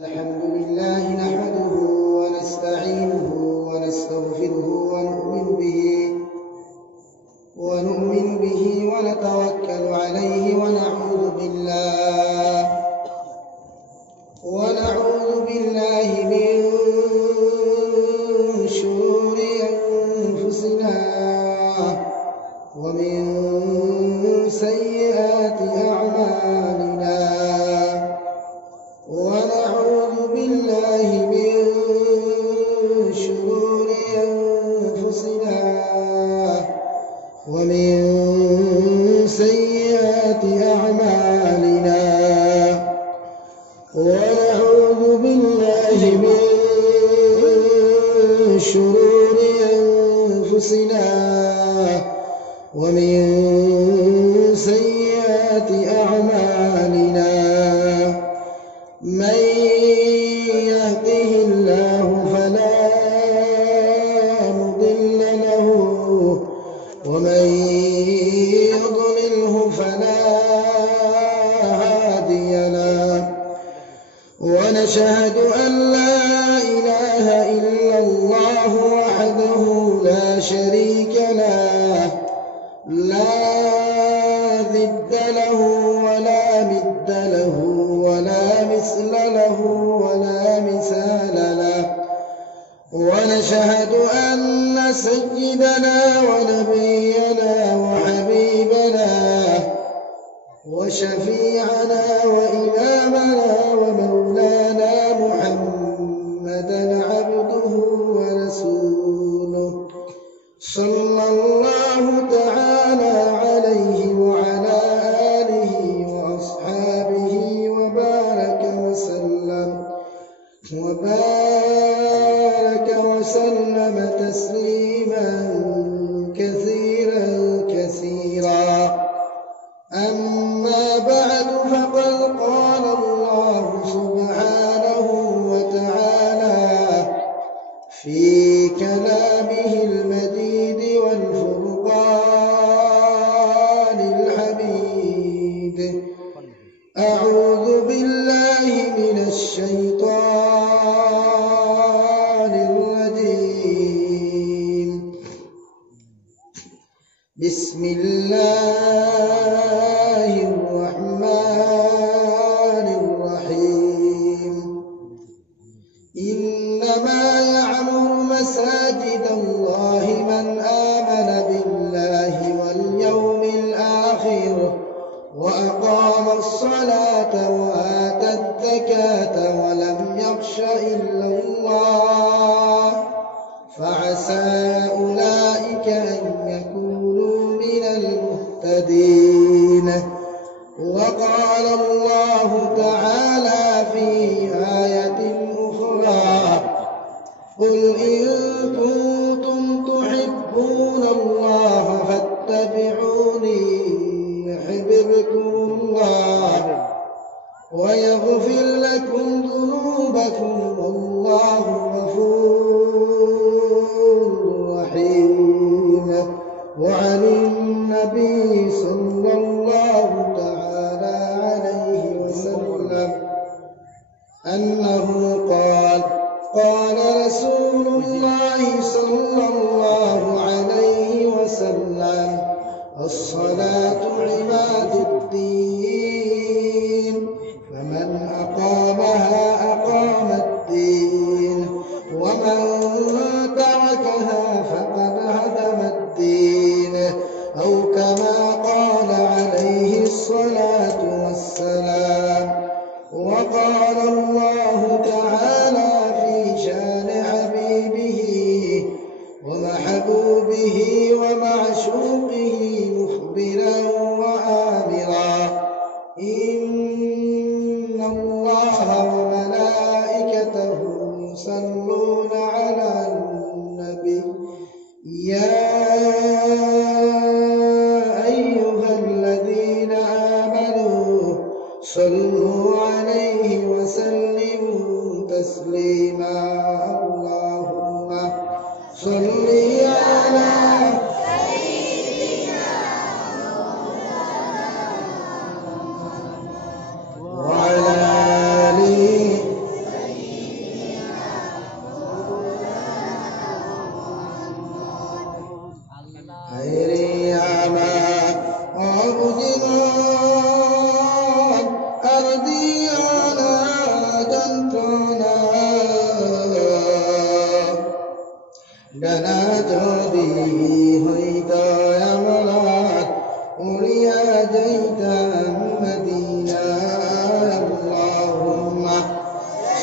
الحمد لله نحمده ونستعينه ونستغفره ونؤمن به ونتوكل عليه ونعوذ بالله من شرور أنفسنا ومن سيئات أعمالنا ونعوذ بالله من شرور أنفسنا ومن سيئات أعمالنا ونعوذ بالله من شرور أنفسنا ومن سيئات أعمالنا من يهده الله فلا مضل له ومن يضلله فلا هادي له ونشهد أن لا إله إلا الله وحده لا شريك له لا ضد له ولا ند له ولا مثل له ولا مثال له ونشهد أن سيدنا ونبينا وحبيبنا وشفيعنا وإمامنا ومولانا محمدا عبده ورسوله صلى الله تعالى عليه وعلى آله وأصحابه وبارك وسلم تسليما كثيرا أما بعد فقد قال الله سبحانه وتعالى في كلامه المجيد والفرقان الحميد أعوذ بالله من الشيطان الرجيم بسم الله الرحمن الرحيم إنما يعمر مساجد الله من آمن بالله واليوم الآخر وأقام الصلاة وآتى الزكاة ولم يخش إلا الله فعسى أولئك أن يكونوا من المهتدين وقال الله تعالى في آية أخرى قل إن كنتم تحبون الله فاتبعوني يحببكم الله ويغفر لكم ذنوبكم والله غفور رحيم وعن النبي صلى الله تعالى عليه وسلم أنه قال رسول الله صلى الله عليه وسلم الصلاة عماد الدين فمن أقامها أقام الدين ومن تركها فقد هدم الدين أو كما قال عليه الصلاة والسلام وقال الله تعالى في شان حبيبه ومحبوبه ومعشوقه مخبرا وآمرا إن الله وملائكته يصلون على النبي يا أيها الذين آمنوا صلوا عليه وسلموا تسليما اللهم صل على وعلى آله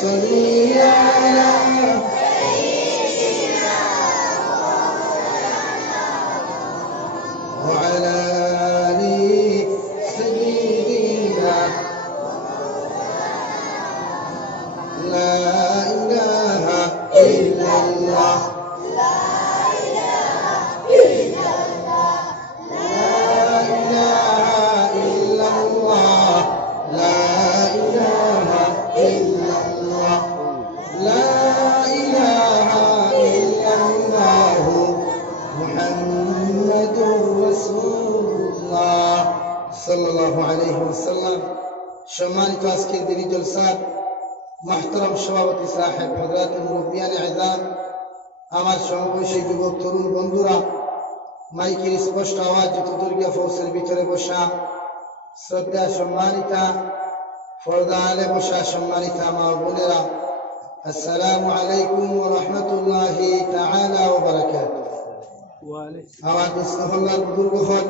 صل على وعلى آل سيدنا لا إله إلا الله لا إله إلا الله لا إله إلا الله لا إله إلا الله محمد رسول الله صلى الله عليه وسلم সম্মানিত আজকের দিনী জলসার محترم সভাপতি সাহেব হযরত মুরব্বিয়ান আযম আমার সমবয়সী যুবক তরুণ বন্ধুরা মাইকের স্পষ্ট আওয়াজ যতদূর গিয়ে পৌঁছের ভিতরে বসা শ্রদ্ধা সম্মানিতা পর্দা আলে বসা সম্মানিতা মা বোনেরা আসসালামু আলাইকুম ওয়া রাহমাতুল্লাহি তাআলা ওয়া বারাকাতুহু আমার বিসমিল্লাহ বুজুর্গ হল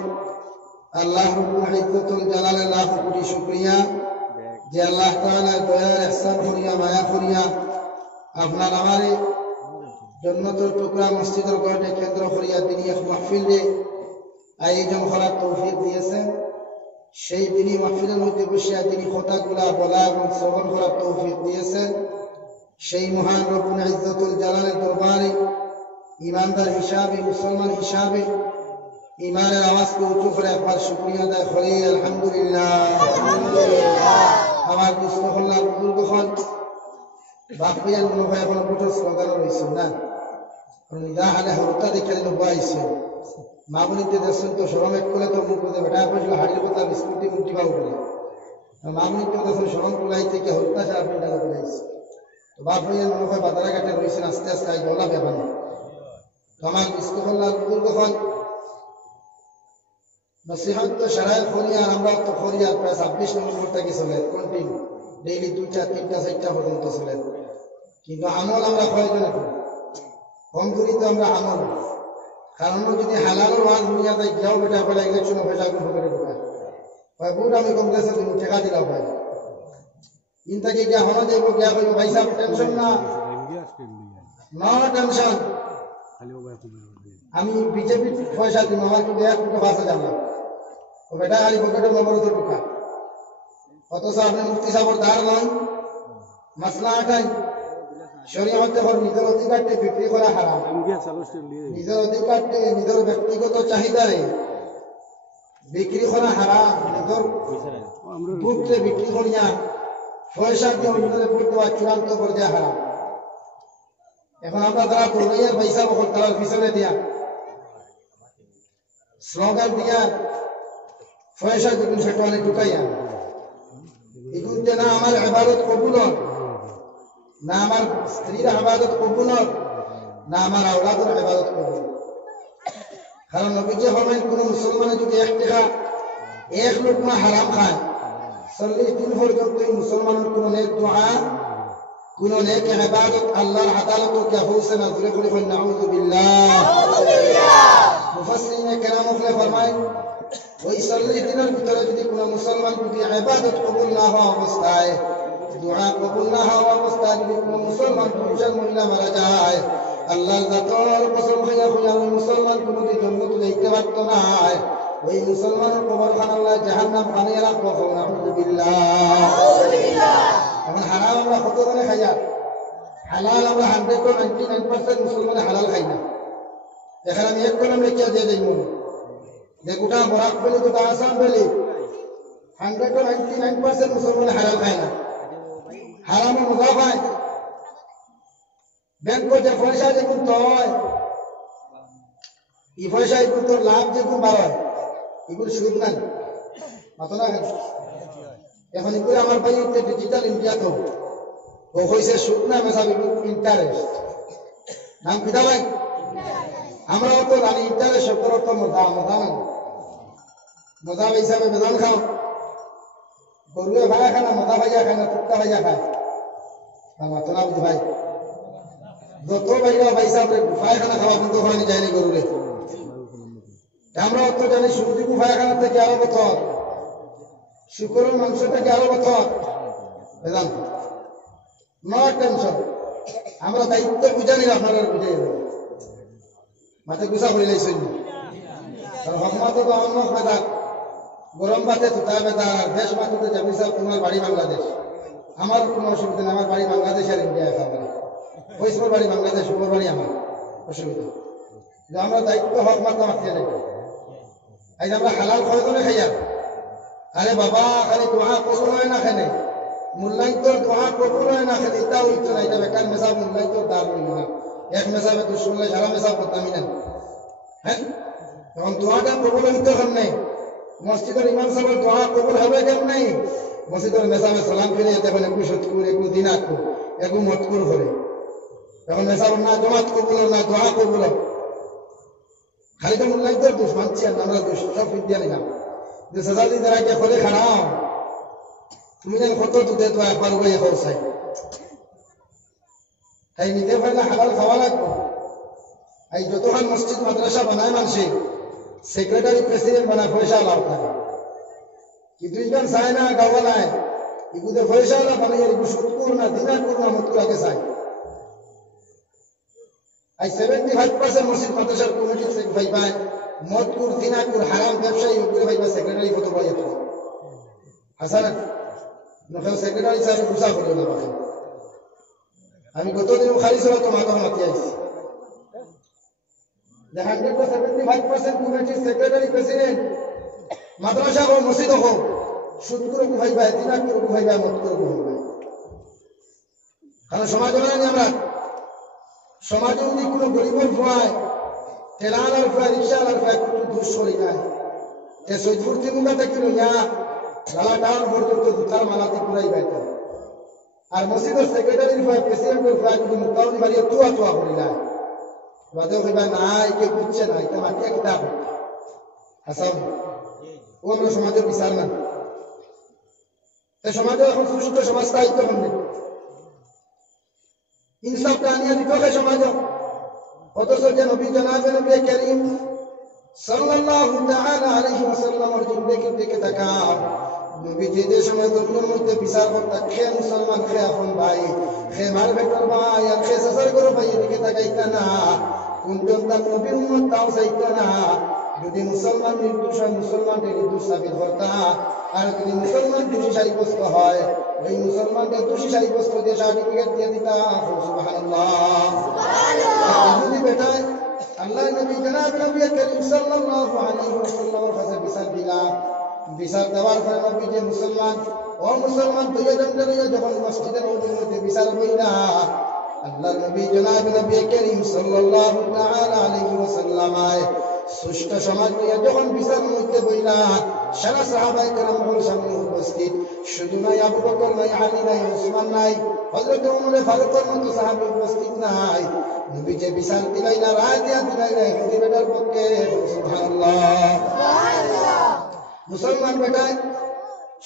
আল্লাহ রাব্বুল ইজ্জতুল জালালের লাখ কোটি শুকরিয়া যে আল্লাহ তাআলার দয়ার ইহসান করিয়া মায়া করিয়া আপনার আমারে জন্নতের টুকরা মসজিদের গড়ে কেন্দ্র করিয়া তিনি এক মাহফিলে আয়োজন করার তৌফিক দিয়েছেন সেই তিনি মাহফিলের মধ্যে বসিয়া তিনি কথাগুলা বলা এবং শ্রবণ করার তৌফিক দিয়েছেন সেই মহান রব্বুল ইজ্জতুল জালালের দরবারে ইমানদার হিসাবে মুসলমান হিসাবে ইমানের আওয়াজকে উঁচু করে একবার শুকরিয়া আদায় করি আলহামদুলিল্লাহ আমার মুস্তফাল্লাহ বুজুর্গ হল বাপিয়ান মনে হয় এখন দুটো স্লোগান রয়েছে না নিদা হালে হরতা দেখে নবাইছে মা বলিতে দেখছেন তো সরম এক করে তো মুখ করে বেটা পড়ছিল হাড়ির কথা বিস্কুটি মুটি পাও করে মা বলিতে দেখছেন সরম কুলাই থেকে হরতা ছাড়া আপনি টাকা কুলাইছে তো বাপিয়ান মনে হয় বাজারে ঘাটে রয়েছেন আস্তে আস্তে আই গলা ব্যাপার তো আমার মুস্তফাল্লাহ বুজুর্গ হল নসিহত তো সারাই খরিয়া আমরা তো খরিয়া প্রায় 26 নম্বর থেকে চলে কন্টিনিউ ডেইলি 2টা 3টা 4টা পর্যন্ত চলে কিন্তু আমল আমরা কয়জনে করি কম করি তো আমরা আমল কারণ যদি হালালের ওয়াজ দুনিয়া তাই যাও বেটা বলে ইলেকশন পয়সা গ্রহণ করে ঢোকা ভাই বুট আমি কংগ্রেসে তুমি টাকা দিলাম ভাই ইনটাকে গিয়া হনা যাইব গিয়া কইব ভাই সাহেব টেনশন না নো টেনশন আমি বিজেপি পয়সা দিব আমার কিন্তু 1 কোটি 5,000 না ও বেটা খালি পকেটে নম্বর তো ঢোকা অথচ আপনি মুফতি সাহেবের ধার নয় মাসলা আটাই শরীয়তে হল নিজের অধিকারকে বিক্রি করা হারাম নিজের অধিকারকে নিজের ব্যক্তিগত চাহিদারে বিক্রি করা হারাম নিজের বুককে বিক্রি করিয়া পয়সা দিয়ে নিজের বুক দেওয়া চূড়ান্ত পর্যায়ে হারাম এখন আমরা তারা তরুণের পয়সা বকল তার পিছনে দিয়া স্লোগান দিয়া পয়সা যখন সেটা অনেক ঢুকাইয়া এগুলো না আমার ইবাদত কবুল না আমার স্ত্রীর ইবাদত কবুল না আমার আওলাদের ইবাদত কবুল কারণ নবীজি ফরমায়েন কোন মুসলমানের যদি 1 টাকা 1 লুকমা হারাম খায় 40 দিন পর্যন্ত এই মুসলমানের কোন নেক দোয়া কোন নেক ইবাদত আল্লাহর আদালতকে পৌঁছে না ধরে করে নাউযু বিল্লাহ মুফাসসিরিনে কেরাম ফরমায়েন ওই 40 দিনের ভিতরে যদি কোন মুসলমান যদি ইবাদত কবুল না হওয়া অবস্থায় দোয়া কবুল না হওয়া অবস্থায় যদি কোন মুসলমান পুরুষ মহিলা মারা যায় আল্লাহর জাতর কসম খাইয়া ওই মুসলমান কোনদিন জান্নাত যাইতে পারত না ওই মুসলমানের কবরখানা আল্লাহ জাহান্নাম বানিয়ে রাখবো নাউযু বিল্লাহ এখন হারাম আমরা কত করে খাইয়া হালাল আমরা 199% মুসলমান হালাল খাই না এখানে আমি এক কলম লেখিয়া দিয়ে দেই মনে যে গোটা বরাক বলি গোটা আসাম বলি 199% মুসলমান হালাল খায় না হারামে মজা পায় ব্যাংক যে পয়সা যেগুলো তয় এই পয়সা এগুলো তোর লাভ যেগুলো বাড়ায় এগুলো সুদ নাই মাতো না এখন এগুলো আমার ভাই ডিজিটাল ইন্ডিয়া তো ও হয়েছে সুদ না মেশাব এগুলো ইন্টারেস্ট নাম পিতা ভাই আমরাও তো জানি ইন্টারেস্ট শব্দের অর্থ মজা মজা না মজা হিসাবে বেদান খাও গরুয়ে ভাইয়া খায় না মজা ভাইয়া খায় না টুকটা ভাইয়া খায় মাতো না বুঝি ভাই যত ভাইয়া ভাই সাহেব পায়খানা খাওয়া কিন্তু ওখানে যায়নি গরুরে আমরা অত জানি সবজি পায়খানা থেকে আরো বছর শুকরের মাংস থেকে আরো বছর বেদান নো টেনশন আমরা দায়িত্ব বুঝানি আপনারা বুঝাই দেব মাথা গুছা করে লাইছেন কারণ হকমাতে তো অন্য বেদা গরম ভাতে তুতা বেদা আর দেশ মাতুতে যাবি স্যার তোমার বাড়ি বাংলাদেশ আমার কোনো অসুবিধা নেই আমার বাড়ি বাংলাদেশ আর ইন্ডিয়া একেবারে ওইসবের বাড়ি বাংলাদেশ ওর বাড়ি আমার অসুবিধা যে আমরা দায়িত্ব হকমাতে মাতিয়ে নেব এই আমরা হালাল খরচ খাইয়া আরে বাবা খালি দোয়া কবুল হয় না খেলে মূল্যায়িত দোয়া কবুল হয় না খেলে এটা হইতো না এটা বেকার মেসা মূল্যায়িত দাম হইল না এক মেসাবে তো শুনলে সারা মেসা করতামই না হ্যাঁ তখন দোয়াটা কবুল হইতো কেমনে মসজিদের ইমাম সাহেবের দোয়া কবুল হবে কেমনে মসজিদের মেসাবে সালাম ফিরে তখন একটু সৎকুর একটু দিনাকুর একটু মতকুর করে তখন মেসাবের না জমাত কবুল না দোয়া কবুল খালি তো মূল্যায়িত দোষ মানছি আর আমরা দোষ সব বিদ্যা নিলাম যে সাজাদি দ্বারা কে খোলে খাড়াও তুমি যেন কত দুধে তো একবার উড়ে পৌঁছাই তাই নিতে পারলে হালাল খাওয়া লাগবে এই যতক্ষণ মসজিদ মাদ্রাসা বানায় মানুষে সেক্রেটারি প্রেসিডেন্ট বানায় পয়সা লাভ থাকে কিন্তু ইজন চায় না গাওয়া নাই ইগুদে পয়সা লাভ বানাই এগুলো সুৎকুর না দিনাকুর না মতকুর আগে চাই এই 75% মসজিদ মাদ্রাসার কমিটি ভাই পায় মদকুর দিনাকুর হারাম ব্যবসায়ী ওগুলো ভাইবা সেক্রেটারি কত বড় একটা হাসান নফেও সেক্রেটারি সাহেব গুছা করলো না বাকি আমি গতদিন খালি ছিল তো মাথা মাতি আইছি যে 175% কমিটির সেক্রেটারি প্রেসিডেন্ট মাদ্রাসা হোক মসজিদ হোক সুদকুর ভাইবা দিনাকুর ভাইবা মদকুর ভাইবা কারণ সমাজ মানে আমরা সমাজে যদি কোনো গরিবের ভয় ঠেলার ভয় রিক্সার ভয় কোনো দোষ করি নাই এ সৈদপুর তিমুগা থেকে লইয়া লালাটার পর্যন্ত দুটার মালাতে পুরাই পাইতাম আর মসজিদের সেক্রেটারির ভয় প্রেসিডেন্টের ভয় যদি মোটামুটি বাড়িয়ে তুয়া তুয়া করি নাই বাদেও কইবা নাই কে বুঝছে না এটা মাটিয়া কিতাব হাসান ও আমরা সমাজের বিচার না সমাজে এখন সুস্থ সমাজ দায়িত্ব হবে ইনসাফটা আনিয়ে দিতে হবে সমাজে অথচ যে নবী জনাবে নবী করিম সাল্লাল্লাহু তাআলা আলাইহি ওয়াসাল্লামের দিকে তাকাও নবী যে সময় দুনিয়ার মধ্যে বিচার করতে খে মুসলমান খে আপন ভাই খে মার বেটার ভাই আর খে সাসার করো ভাই এদিকে তাকাইতা না কোনজন তার নবীর উম্মত তাও চাইতো না যদি মুসলমান নির্দোষ হয় মুসলমানকে নির্দোষ সাবিত করতা আর যদি মুসলমান দোষী সাব্যস্ত হয় ওই মুসলমানকে দোষী সাব্যস্ত দিয়ে সার্টিফিকেট দিয়ে দিতা সুবহানাল্লাহ যদি বেটায় আল্লাহ নবী জনাব নবী করিম সাল্লাল্লাহু আলাইহি ওয়াসাল্লামের কাছে বিচার দিলা বিচার দেওয়ার পরে নবী যে মুসলমান ও মুসলমান দুইজনকে যখন মসজিদের মধ্যে বিচার হইলা আল্লাহ নবী জনাব নবী করিম সাল্লাল্লাহু তাআলা আলাইহি ওয়াসাল্লাম সুষ্ঠ সমাজ নিয়ে যখন বিচার মধ্যে বইলা সারা সাহাবায়ে কেরামের সামনে উপস্থিত শুধু নাই আবু বকর নাই আলী নাই উসমান নাই হযরত ওমর ফারুকের মতো সাহাবী উপস্থিত নাই নবী যে বিচার দিলাইলা রায় দিয়া দিলাইলা ইহুদি বেটার পক্ষে সুবহানাল্লাহ সুবহানাল্লাহ মুসলমান বেটায়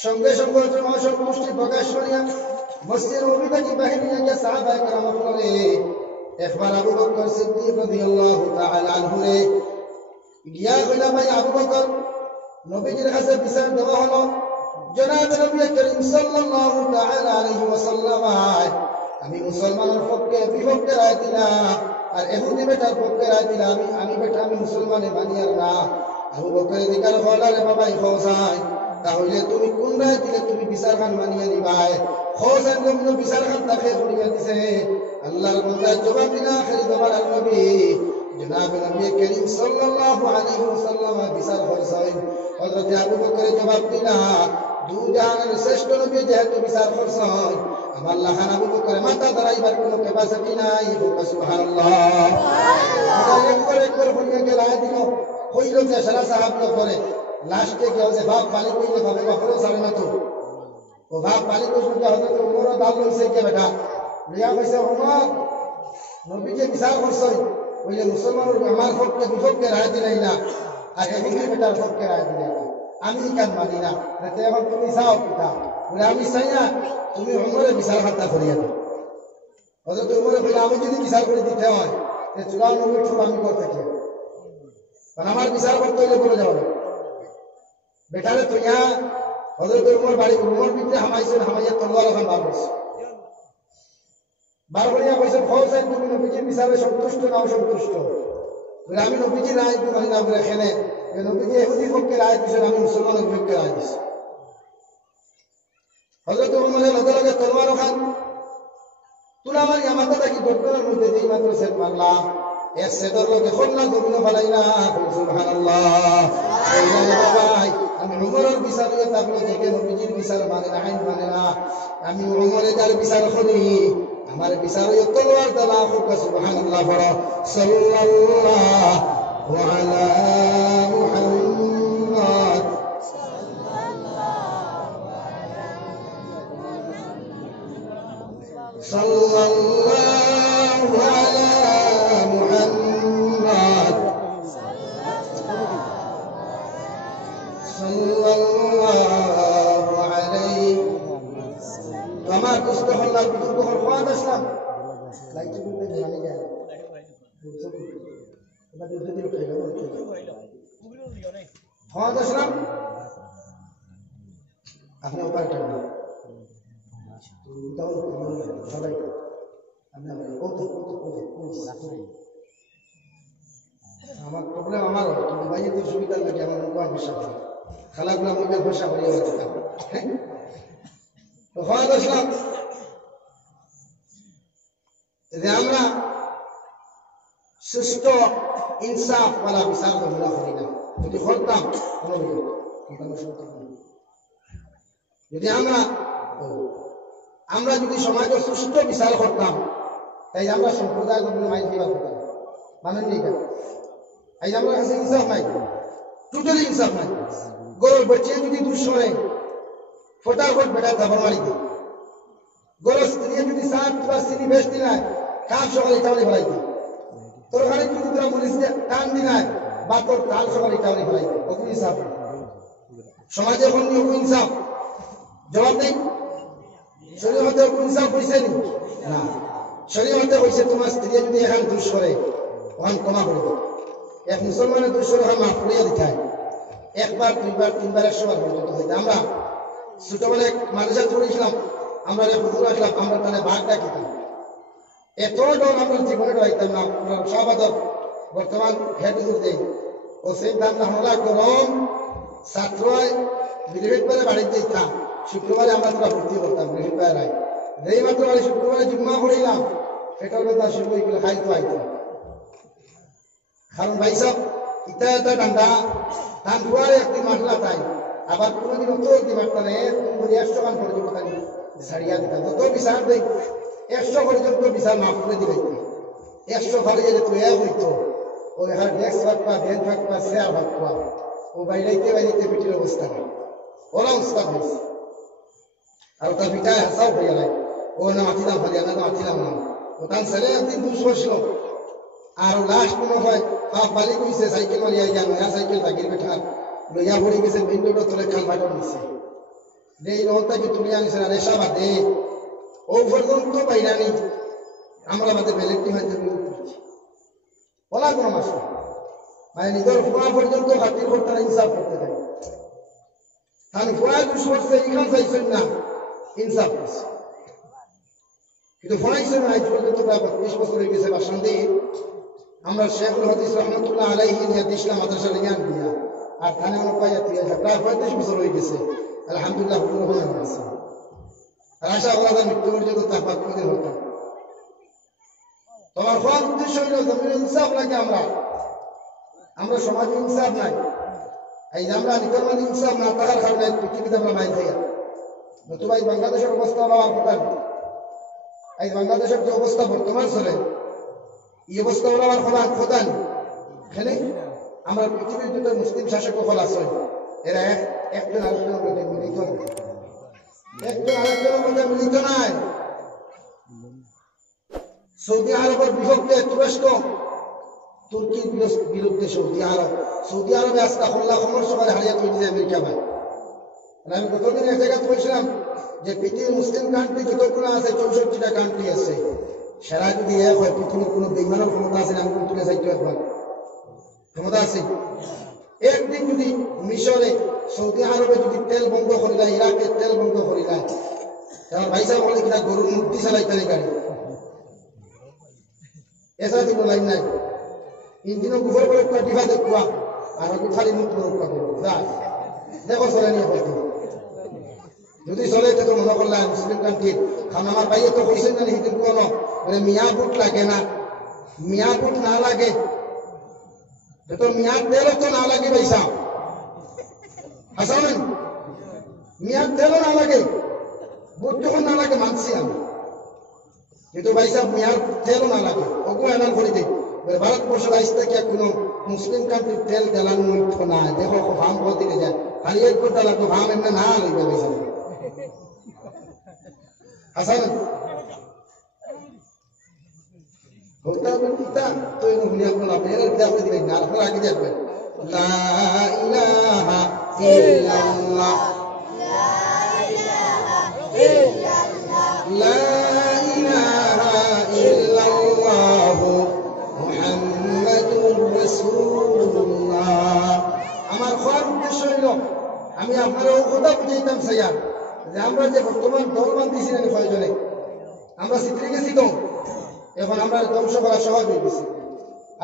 সঙ্গে সঙ্গে অসন্তুষ্টি প্রকাশ করিয়া মসজিদের অভিযোগী বাহিনীকে সাহাবায়ে কেরাম করে একবার আবু বকর সিদ্দিক রাদিয়াল্লাহু তাআলা আনহু গিয়া কইলা ভাই আবু বকর নবীজির কাছে বিচার দেওয়া হলো জনাব নবী করিম সাল্লাল্লাহু তাআলা আলাইহি ওয়াসাল্লাম আমি মুসলমানের পক্ষে বিপক্ষে রায় দিলাম আর ইহুদি বেটার পক্ষে রায় দিলাম আমি বেটা আমি মুসলমানে মানিয়ার না আবু বকর দিকার হলা রে বাবা খোসাই তাহলে তুমি কোন রায় দিলে তুমি বিচার খান মানিয়ে নিবাই খোসাই তুমি বিচার খান তাকে করিয়া দিছে আল্লাহর বান্দা জবাব দিলা আখির জবাব আর নবী জনাব নবী করিম সাল্লাল্লাহু আলাইহি ওয়াসাল্লাম বিচার করছেন হযরত আবু বকর জবাব দিলা দু জাহানের শ্রেষ্ঠ নবী যেহেতু বিচার করছেন আমার লাহান আবু বকর মাথা ধরাইবার কোনো ক্যাপাসিটি নাই সুবহানাল্লাহ সুবহানাল্লাহ একবার হইয়া গেল আয় দিল হইল যে সারা সাহাবী করে লাস্টে কি হবে বাপ পালি কইলে ভাবে বাপরও সারে না তো ও বাপ পালি কইলে হযরত ওমরও দাল লইছে কে বেটা লিয়া কইছে ওমর নবী যে বিচার করছেন ওইলে মুসলমানের আমার পক্ষে বিপক্ষে রায় দিলাই না আর ইহুদি বেটার পক্ষে রায় দিলাই না আমি কেন মানি না তাতে এখন তুমি চাও পিতা বলে আমি চাই না তুমি ওমরের বিচার খাতা করিয়া দাও হযরত ওমরে বলে আমি যদি বিচার করে দিতে হয় তে 94 ঠোপ আমি করতে কি কারণ আমার বিচার করতে হইলে বলে যাও বেটারে তো ইয়া হযরত ওমর বাড়ি ওমর বিতে হামাইছেন হামাইয়া তলোয়ার ওখান বার করছে বারবরিয়া কইছে ফৌসাইন তুমি নবীজির বিচারে সন্তুষ্ট না অসন্তুষ্ট? বলে আমি নবীজির রায় তো মানি না। বলে খেলে নবীজি ইহুদির পক্ষে রায় দিয়েছেন, আমি মুসলমানের পক্ষে রায় দিচ্ছি। হযরত ওমরের লগে লগে তলোয়ার খান তুলা মারি আমাদের থাকি গর্দনের মধ্যে যেই মাত্র সেট মারলাম, এক সেটার লোকে খন্না জমিন ফেলাইলা। সুবহানাল্লাহ। ভাই আমি ওমরের বিচার হয়ে থাকলো থেকে নবীজির বিচার মানে না, আইন মানে না। আমি ওমরে যার বিচার করি, আমার বিচার হয়ে তলোয়ার তালা হোক। সুবহানাল্লাহ। পড়ো সাল্লাল্লাহু আলা মুহাম্মদ। সাল্লাল্লাহু আলা মুহাম্মদ। সাল্লাল্লাহু আলাইহি। আমার দুস্থ হল্লার বুজুর্গ হল খোয়াদ আসলাম লাইট বলতে জানি যায় খোয়াদ আসলাম আপনি ওপার টাকা সবাই আমার প্রবলেম আমারও, কিন্তু বাইরের সুবিধা লাগে আমার মুখ ভাষা খেলাগুলো মুখের ভাষা হয়ে গেছে। তো খোয়াদ আসলাম যে আমরা সুস্থ ইনসাফ ওয়ালা বিচার আমরা করি না। যদি করতাম যদি আমরা যদি সমাজের সুস্থ বিচার করতাম, তাই আমরা সম্প্রদায় মাইল দিবা করতাম। মানেন নি কেন? এই আমার কাছে ইনসাফ নাই, টোটালি ইনসাফ নাই। গরুর বাচ্চা যদি দুঃসমে ফটাফট বেটা দাবার মারি দিই, গরুর স্ত্রী যদি সাত বা চিনি বেশ দিলায় কাল সকালে চাউলি ফেলাই দিই, তোর ঘরে যদি তোরা পুলিশ টান দিলায় বা তোর কাল সকালে চাউলি ফেলাই দিই, ওকে ইনসাফ। সমাজে এখন ইনসাফ জবাব নেই। শরীয়তে ইনসাফ হয়েছে না। শরীয়তে হয়েছে তোমার স্ত্রী যদি এখন দুষ করে ওখান ক্ষমা করে দেবে। এক মুসলমানের দুষ করে মাফ করিয়া দিতে হয়। একবার দুইবার তিনবার 100 বার পর্যন্ত হইতে। আমরা ছোটবেলায় মাদ্রাসা পড়েছিলাম, আমরা হুজুর আসলাম, আমরা তাহলে বাঘটা খেতাম। এত ডর আমরা জীবনে ডরাইতাম না। শাহবাদর বর্তমান হেড হুজুর দেই ও সেই দাম না হলা গরম ছাত্র বৃহস্পতিবারে বাড়িতে যেতাম, শুক্রবারে আমরা তোরা ভর্তি করতাম বৃহস্পতিবারে। যেই মাত্র বাড়ি শুক্রবারে জুম্মা করিলাম, পেট্রোল বেতা শুরু হয়ে গেলে খাইতো আইতো। কারণ ভাই সব ইটা এটা ঠান্ডা ধান ধোয়ারে একদিন মাসলা তাই, আবার কোনোদিন অত একদিন মাসলা নেই 100 গান পর্যন্ত ছাড়িয়া দিতাম। যত বিচার দেই 100 পর্যন্ত বিচার মাফ করে দিবে। 100 ভালো গেলে তো এক হইতো ওই হার ডেস্ক ভাগবা, বেঞ্চ ভাগবা, চেয়ার ভাগবা, ও বাইরাইতে বাইরাইতে পিঠির অবস্থা নেই। ওরা উস্তাদ হয়েছে আর তার পিঠায় হাসাও হয়ে গেল। ও না মাতিলাম ফালিয়া না মাতিলাম না, ও তার ছেলে একদিন দুষ বসলো। আর লাস্ট মনে হয় বাপ বালি কইছে সাইকেল মারিয়া গিয়া নয়া সাইকেল লাগিয়ে বেঠা লইয়া পড়ে গেছে মেইন রোডের তলে খাল ফাটন দিচ্ছে। এই রোডটাকে তুলে আনিছে না রেশা বাদে ও পর্যন্ত বাইরানি আমরা বাদে বেলেটটি হয়তো করছি বলা কোনো মাস মানে নিজের ফুয়া পর্যন্ত খাতির করতে না, ইনসাফ করতে দেয়। কারণ ফুয়া দুষ করছে এখান চাইছেন না, ইনসাফ করছে। কিন্তু ফোনাইছেন আজ পর্যন্ত প্রায় 32 বছর হয়ে গেছে বাসন্তী। আমরা শেখুল হাদিস রহমতুল্লাহ আলাইহি নিয়ে ইসলাম মাদ্রাসা লিয়ান দিয়া আর থানে আমার পাইয়া তুই প্রায় 35 বছর হয়ে গেছে। আলহামদুলিল্লাহ হুজুর হয়ে আছে। আর আশা করা যায় মৃত্যু পর্যন্ত তার পাকুদের হতাম। তোমার হওয়ার উদ্দেশ্য হইল জমির ইনসাফ লাগে। আমরা সমাজে ইনসাফ নাই। এই যে আমরা নিকর মানে ইনসাফ না থাকার কারণে পৃথিবীতে আমরা মাইল খাইয়া। নতুবা এই বাংলাদেশের অবস্থা হওয়ার কথা। এই বাংলাদেশের যে অবস্থা বর্তমান চলে, এই অবস্থা হওয়ার প্রধান এখানে আমরা পৃথিবীর যত মুসলিম শাসক সকল আছে এরা একজন আরেকজনের মধ্যে মিলিত নাই। একজন আরেকজনের মধ্যে মিলিত নাই। সৌদি আরবের বিপক্ষে তুরস্ক, তুর্কির বিরুদ্ধে সৌদি আরব। সৌদি আরবে আজকে খোলার সময় হারিয়ে তৈরি আমেরিকা ভাই। আমি গতদিন এক জায়গায় বলছিলাম যে পৃথিবীর মুসলিম কান্ট্রি যতগুলো আছে 64টা কান্ট্রি আছে, সেরা যদি এক হয় পৃথিবীর কোনো বেইমানের ক্ষমতা আছে না? আমি তুলে চাইতো একবার ক্ষমতা আছে। একদিন যদি মিশরে সৌদি আরবে যদি তেল বন্ধ করিলা, ইরাকে তেল বন্ধ করিলা, আমার ভাই সাহেব বলে কিনা গরুর মূর্তি চালাইতে গাড়ি এছাড়া তো লাইন নাই ইঞ্জিনও গুফর করে একটা ডিভা দেখুয়া আর খালি মুখ রক্ষা করবো দেখো চলে নিয়ে করতে যদি চলে তো মনে করলাম মুসলিম কান্ট্রির কারণ আমার ভাইয়ে তো কইছেন না হিন্দু কোনো মানে মিয়া বুট লাগে না মিয়া বুট না লাগে তো মিয়ার তেলও তো না লাগে পয়সা হাসান মিয়ার তেলও না লাগে বুট যখন না লাগে মানছি আমি কিন্তু পয়সা মিয়ার তেলও না লাগে ওকে এনার করে দিই ভারতবর্ষের আইসতে কি কোনো মুসলিম কান্ট্রির তেল জ্বালানো উঠো না দেখো ভাম বলতে যায় খালি এক করতে লাগতো ভাম এমনি না লইবে পয়সা হাসান হোতা বলতা তো এর দুনিয়া কোন আপনারা দেখো দিবেন না আপনারা আগে দেখবেন লা ইলাহা ইল্লাল্লাহ লা ইলাহা ইল্লাল্লাহ মুহাম্মাদুর রাসূলুল্লাহ আমার খার উদ্দেশ্য হইল আমি আপনারা কথা বুঝাইতাম স্যার যে আমরা যে বর্তমান দল বান্ধিছি না কয়জনে আমরা চিত্রে গেছি তো এখন আমরা ধ্বংস করা সহজ হয়ে গেছি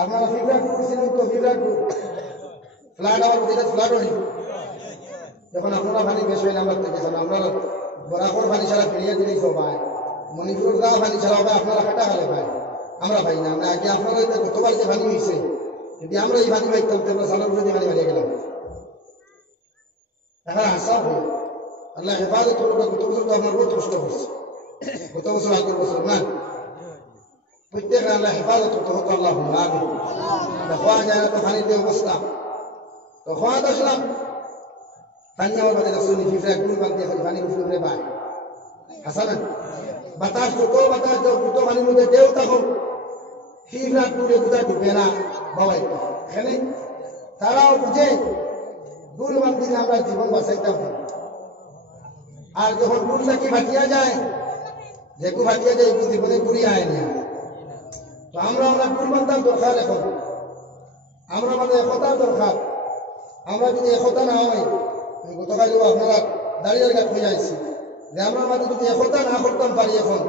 আপনারা ফিডব্যাক করেছিলেন তো ফিডব্যাক ফ্ল্যাট আমার যেটা ফ্ল্যাট হইল যখন আপনারা পানি বেশ হইলে আমরা দেখেছেন আমরা বরাবর পানি ছাড়া ফিরিয়ে দিলেই সবাই মণিপুরের গা পানি ছাড়া হবে আপনারা কাটা খালে ভাই আমরা ভাই না আমরা আগে আপনারা গতবার যে পানি হয়েছে যদি আমরা এই পানি পাইতাম তো আমরা সালার উপরে পানি মারিয়ে গেলাম এখন হাসা হই আল্লাহ হেফাজত করবে গত বছর তো আপনার বহুত কষ্ট করছে গত বছর আগের বছর না প্রত্যেকের আল্লাহ হেফাজত করতে হতো আল্লাহ আমি খাওয়া যায় না তো পানির যে অবস্থা তো খাওয়াতে আসলাম পানি আমার বাদে রসুন ফিফরা গুল বাদ দিয়ে পানি উঠে পায় হাসান বাতাস যত বাতাস যত পানির মধ্যে দেও তখন ফিফরা টুলে কোথায় ঢুকে না বাবাই এখানে তারাও বুঝে গুল বাদ দিয়ে আমরা জীবন বাঁচাইতাম আর যখন গুল নাকি ফাটিয়া যায় যেকু ফাটিয়া যায় একটু জীবনে ঘুরিয়ে আয় না তো আমরা গুল বান্ধার দরকার এখন আমরা আমাদের একতার দরকার আমরা যদি একতা না হয় গতকাল আপনারা দাঁড়িয়ে গাছ হয়ে যাইছি যে আমরা আমাদের যদি একতা না করতাম পারি এখন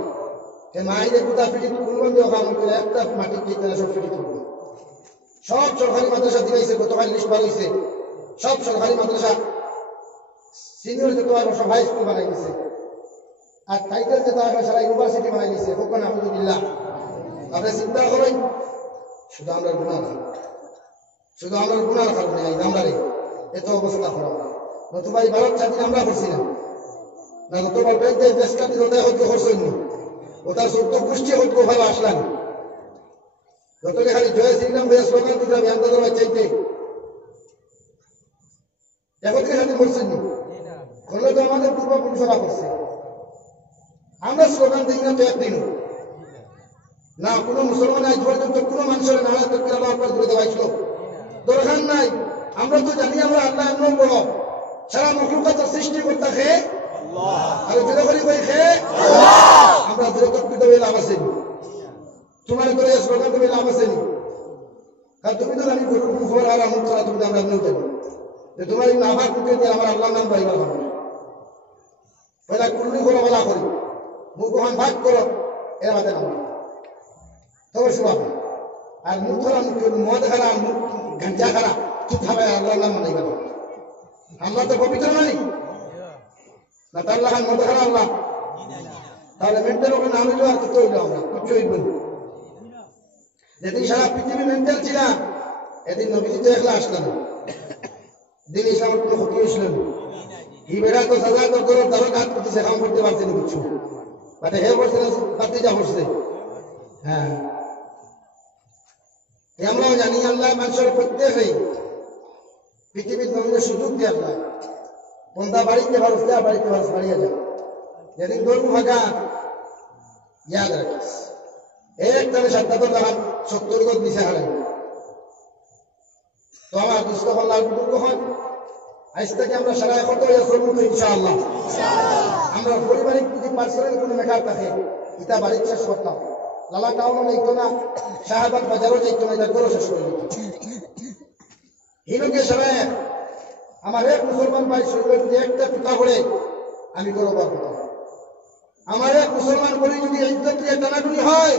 মায়েদের কোথা ফিটি তুলবেন দিয়ে একটা মাটি কিনে সব ফিটি তুলবে সব সরকারি মাদ্রাসা দিয়েছে গতকাল লিস্ট বার হয়েছে সব সরকারি মাদ্রাসা সিনিয়র যত সব হাই স্কুল বানাই দিছে আর টাইটেল যেটা আসলে সারা ইউনিভার্সিটি বানাই দিছে হোক আলহামদুলিল্লাহ আপনি চিন্তা করেন শুধু আমরা গুণার কারণে এই নাম্বারে এত অবস্থা খারাপ নতুবা এই ভারত স্বাধীন আমরা করছি না গতবার দেশটা দিতে হত্যা করছেন ওটার সত্য গোষ্ঠী হত্যা ভালো আসলাম যতকে খালি জয় শ্রীরাম ভাইয়া স্লোগান দিতে হবে আন্দোলন চাইতে এখন থেকে স্বাধীন করছেন করলে তো আমাদের পূর্বপুরুষরা করছে আমরা স্লোগান দিই না তো একদিন না কোনো মুসলমান আজ পর্যন্ত কোনো মানুষের নানা তৎকার আল্লাহ আকবার করে দেওয়াইছিল দরকার নাই আমরা তো জানি আমরা আল্লাহ এমন বড় সারা মখলুকাত সৃষ্টি করতে খে আর যদি করি কই খে আমরা দূরত্বিত হয়ে লাভ আছে তোমার করে স্লোগান তুমি লাভ আছে কারণ তুমি তো জানি গরুর কুফর আর আমল ছাড়া তুমি আমরা এমনি দেবো যে তোমার এই নাভার কুকে দিয়ে আমার আল্লাহ নাম পাইবার হবে পয়লা কুল্লি করো বলা করি মুখ ওখান ভাগ করো এর বাদে নাম তবে শুভ আর মুখ খরা মদ খারা মুখ গাঞ্জা খারা চুপ খাবে আল্লাহ নাম মানাই গেল আল্লাহ তো পবিত্র নয় না তার লাগান মদ খারা আল্লাহ তাহলে মেন্টাল ওখানে নাম হইল আর কিছু হইল আমরা কিচ্ছু হইব যেদিন সারা পৃথিবী মেন্টাল ছিল এদিন নবীজি তো একলা আসলেন দিন ইসলামের কোনো ক্ষতি হয়েছিল এই বেড়া তো সাজা তো করো তারও কাজ করতেছে কাম করতে পারছে না কিছু বাটে হে বসছে না পাতি যা বসছে হ্যাঁ আমরাও জানি আল্লাহ মানুষের প্রত্যেকেই পৃথিবীর জমিনে সুযোগ দিয়ে আল্লাহ কোনটা বাড়িতে মানুষ দেওয়া বাড়িতে মানুষ বাড়িয়ে যায় যেদিন গরু ভাগা ইয়াদ রাখিস একটানে ৭৭ টাকা ৭০ গজ নিচে হারাই তো আমার দুষ্ট আল্লাহ বুজুর্গ হন আজ থেকে আমরা সারা এখন তো শ্রমিক ইনশাআল্লাহ আমরা পরিবারিক যদি পার্সোনাল কোনো মেকার থাকে এটা বাড়ির শেষ করতাম লালা টাউনও যাইতো না শাহবাগ বাজারও যাইতো না এটা গরু শেষ করে দিত হিনুকে সারা আমার এক মুসলমান ভাই শরীরে যদি একটা টুকা পড়ে আমি গরু বার করতাম আমার এক মুসলমান বলি যদি ইজ্জত দিয়ে টানাটুনি হয়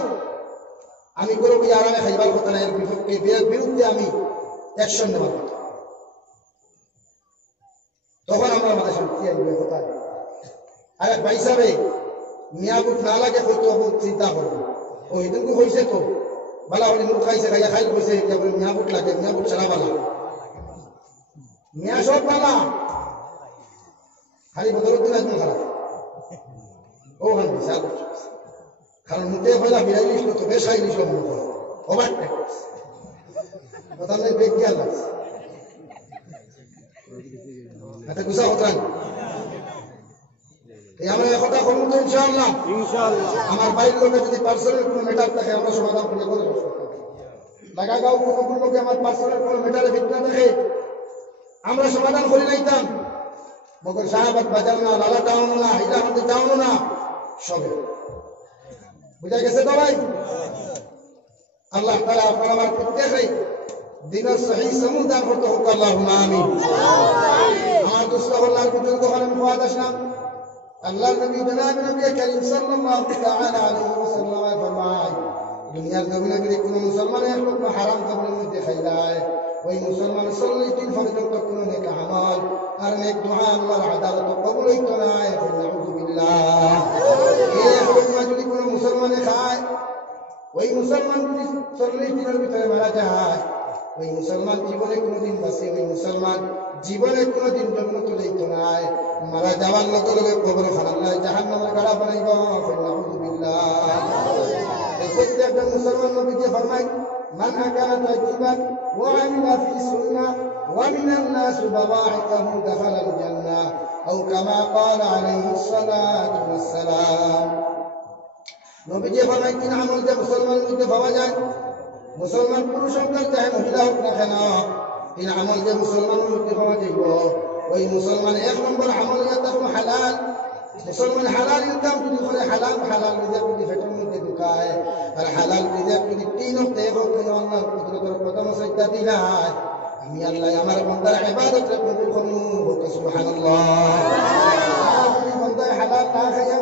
আমি কোনো বই আরামে খাইবার কথা না, এর বিরুদ্ধে আমি অ্যাকশন নেওয়ার কথা। তখন আমরা আমাদের শান্তি আসবে কোথায়। আর এক ভাই সাহেব মিয়াবুক না লাগে হয়তো চিন্তা করবো, ও এদিনকে হয়েছে তো বালা হলে মুখ খাইছে, খাইয়া খাইল হয়েছে, মিয়াবুক লাগে, মিয়াবুক ছাড়া বালা, মিয়া সব বালা, খালি বদলতে একদম খারাপ। ও ভাই বিশাল, কারণ মুখে হইলা বিরাইলিস তো বেশ খাইলিস মুখ ওভার ট্যাক্স কথা নেই, বেগ গিয়া লাগছে হাতে গুছা কথা। আমরা কথা করবো তো ইনশাআল্লাহ। আমার বাইরের লোকের যদি পার্সোনাল কোনো ম্যাটার থাকে আমরা সমাধান করে বলে লাগাগাঁও কোনো লোকে আমার পার্সোনাল কোনো ম্যাটারে ভিতনা থাকে আমরা সমাধান করে নাইতাম, মগর শাহবাগ বাজাও না, লালা টাউন না, হাইলাহান্দি টাউন না, সবে বুঝা গেছে তো ভাই। আল্লাহ তাআলা আপনার আমার প্রত্যেকই দিনের সহি সমুহ দান করতে হোক, আল্লাহুম্মা আমিন। আমার দোস্ত আল্লাহর বুজুর্গ হলেন ফুয়াদ আসলাম, আল্লাহর নবী জনাব নবী করিম সাল্লাল্লাহু তাআলা আলাইহি ওয়াসাল্লাম ফরমায়, দুনিয়ার জমিনে যদি কোনো মুসলমান এক লোকমা হারাম খাবারের মধ্যে খাইলায়, ওই মুসলমান 40 দিন পর্যন্ত কোনো নেক আমল আর নেক দুআ আল্লাহর আদালত কবুল হইতো না। নাউযুবিল্লাহ। এক লোকমা যদি কোনো মুসলমানে খায়, ওই মুসলমান যদি 40 দিনের ভিতরে মারা যায়, ওই মুসলমান জীবনে কোনোদিন বাঁচে, ওই মুসলমান জীবনে কোনোদিন জন্ম তুলেইতো নাই, মারা যাওয়ার লগে লগে কবর খানাল্লাহ জাহান্নামের গাড়া বানাইব। নাউযুবিল্লাহ। প্রত্যেকটা মুসলমান নবীকে ফরমায়, মান আকালা তাইয়িবান ওয়া আমিলা ফি সুন্নাহ ওয়া মিনান নাস বাওয়াইকাহু দাখালাল জান্নাহ আও কামা ক্বালা আলাইহিস সালাতু ওয়াস সালাম। নবীজি ফরমায়, তিন আমল যে মুসলমানের মধ্যে পাওয়া যায়, মুসলমান পুরুষ হোক না চাহে মহিলা হোক না কেন, তিন আমল যে মুসলমানের মধ্যে পাওয়া যাইব, ওই মুসলমান এক নম্বর আমল ইয়াতাকু হালাল। মুসলমান হালাল ইনকাম যদি করে, হালাল রিজিক যদি পেটের মধ্যে ঢুকায়, আর হালাল রিজিক যদি তিন হতে হোক, আল্লাহর কুদরতের কদম সজদা দিলায়, আমি আল্লাহ আমার বান্দার ইবাদত কবুল করুন। সুবহানাল্লাহ। যদি বান্দায় হালাল না খাইয়া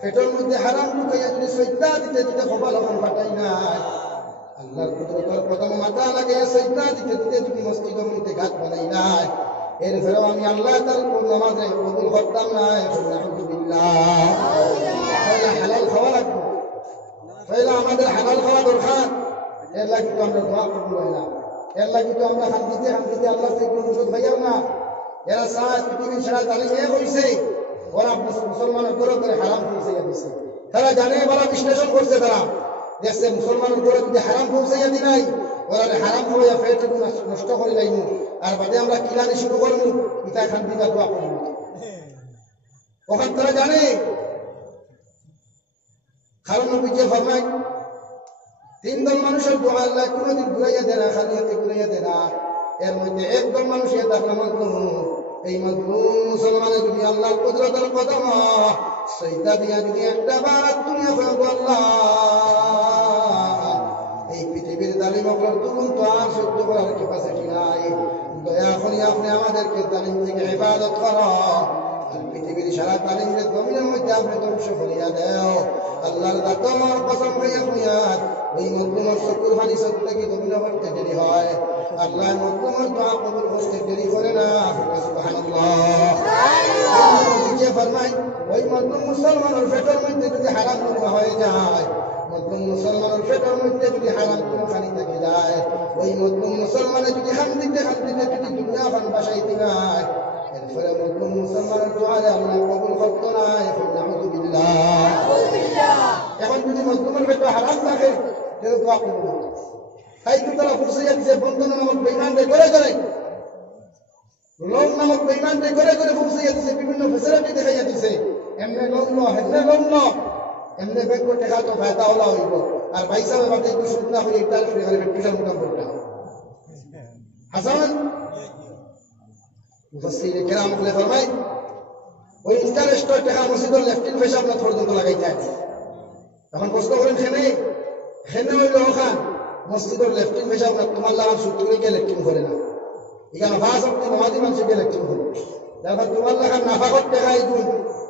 পেটের মধ্যে হারাম ঢুকাইয়া যদি সজদা দিতে দিতে কপাল হন ফাটাই নাই, আল্লাহর কুদরতের কদম মাথা লাগাইয়া সজদা দিতে দিতে যদি মসজিদের মধ্যে ঘাট বানাই নাই, এরপরেও আমি আল্লাহ তার নামাজে কবুল করতাম না। নাউযুবিল্লাহ। হালাল খাওয়া লাগবে, পয়লা আমাদের হালাল খাওয়া দরকার। এর লাগি তো আমরা দোয়া কবুল হয় না, এর লাগি তো আমরা শান্তিতে আল্লাহ থেকে কোনো ওষুধ পাইয়াও না। এরা সারা পৃথিবীর সারা তালিম এক হয়েছে, ওরা মুসলমানের করে করে হারাম পৌঁছাইয়া দিছে। তারা জানে, ওরা বিশ্লেষণ করছে, তারা দেখছে মুসলমানের করে যদি হারাম পৌঁছাইয়া দি নাই, ওরা হারাম খাওয়াইয়া ফেরটুকু নষ্ট করে লাইনু, আর বাদে আমরা কিলানি শুরু করবো, ইতা খান দিবা দোয়া করবো। ওখান তারা জানে, কারণ নবীজি ফরমায়, তিন দল মানুষের দোয়া আল্লাহ কোনোদিন ঘুরাইয়া দেয় না, খালি হাতে ঘুরাইয়া দেয় না। এর মধ্যে একদল মানুষ তার মাজলুম, এই মাজলুম মুসলমানের যদি আল্লাহর কুদরতের কদম সজদা দিয়া যদি একটা বার দুনিয়া বলবো, আল্লাহ এই পৃথিবীর জালিম অপরাধ তো আর সহ্য করার ক্যাপাসিটি নাই, দয়া করে আপনি আমাদেরকে জালিম থেকে ইবাদত করো, আর পৃথিবীর সারা জালিমদের জমিনের মধ্যে আপনি ধ্বংস করিয়া দেও। আল্লাহর দাতমার কসম হইয়া হইয়াত ওই মজলুমের চকুর পানি সত্যি কি জমিন করতে দেরি হয়, আল্লাহ মজলুমের দোয়া কবুল করতে দেরি করে না। সুবহানাল্লাহ। নিজে ফরমায়, ওই মজলুম মুসলমানের পেটের মধ্যে যদি হারাম কোনো হয়ে যায়, মজলুম মুসলমানের পেটের মধ্যে যদি হারাম কোনো খানি থেকে যায়, ওই মজলুম মুসলমানে যদি খান্দিতে যদি দুনিয়া খান বাসাইতে যায়, এরপরে মজলুম মুসলমানের দোয়ারে আল্লাহ কবুল করতো না। নাউযুবিল্লাহ। এখন যদি মজলুমের পেটে হারাম থাকে, তাহলে দোয়া করবো, তাই তো তারা ফুসিয়া দিছে, বন্ধন নামক বেঈমানকে করে করে, লোন নামক বেঈমানকে করে করে ফুসিয়া দিছে, বিভিন্ন ফ্যাসিলিটি দেখাইয়া দিছে, এমনি লোন লো, হেমনে লোন লো, এমনি ব্যাংক টাকা তো ফায়দা হলা হইব, আর পয়সা ব্যাপারটা একটু সুদ না হয়ে ইন্টারেস্ট ফ্রি করে বিশাল মোকাম করতে হবে। হাসান মুফাসসির কেরাম বলে ফরমায়, ওই ইন্টারেস্টের টাকা মসজিদের লেফটিন পেশা আপনার পর্যন্ত লাগাইতে আছে। এখন প্রশ্ন করেন, খেনে হইল ওখান মসজিদের লেফটিন পেশা আপনার তোমার লাগান সুদ করে গিয়ে লেফটিন করে না, এখানে ভাস আপনি নমাজি মানুষ গিয়ে লেফটিন করে, তারপর তোমার লাগান নাফাকত টাকাই দুই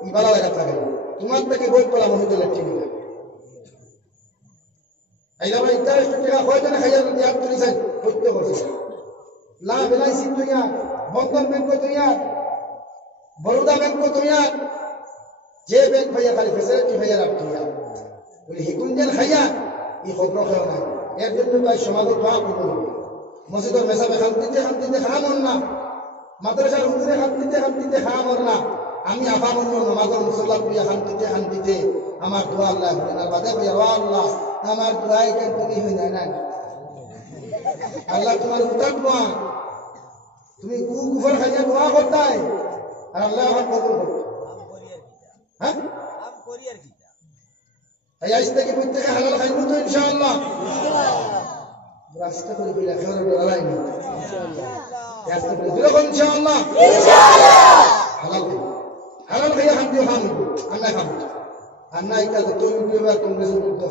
ইবালা লাগা থাকে, তোমার থেকে বই পড়া মসজিদের লেফটিন। আইলা ভাই ইন্টারেস্ট টাকা কয়জনে খাইয়া যদি হাত তুলিছেন করতে করছে লা বেলাইসি দুনিয়া বন্ধন ব্যাংক দুনিয়া বরোদা ব্যাংক দুনিয়া যে ব্যাংক ভাইয়া খালি ফেসিলিটি ভাইয়া রাখতে বলে হিকুঞ্জেন খাইয়া ই খবর খেও না এর জন্য তাই সমাজ দোয়া করবো মসজিদের মেসাবে শান্তিতে খামন না মাদ্রাসার হুজুরে শান্তিতে খামর না আমি আফামন নামাজের মুসল্লা করিয়া শান্তিতে আমার দোয়া আল্লাহ হইনা বাদে ভাইয়া আল্লাহ আমার দোয়াই কেন তুমি হইনা না আল্লাহ তোমার উত্তর দোয়া তুমি কুফর খাইয়া দোয়া করতাই আর আল্লাহ আমার কবুল করত হ্যাঁ তাই আজ থেকে প্রত্যেকে হালাল খাইব তো ইনশাআল্লাহ রাস্তা করে বিলা খাওয়ার লড়াই নেই রাস্তা করে দিল ইনশাআল্লাহ হালাল খাইয়া খান্তিও খাম আন্না খাম আন্না এটা তো ইউটিউবে আর কংগ্রেসের বিরুদ্ধে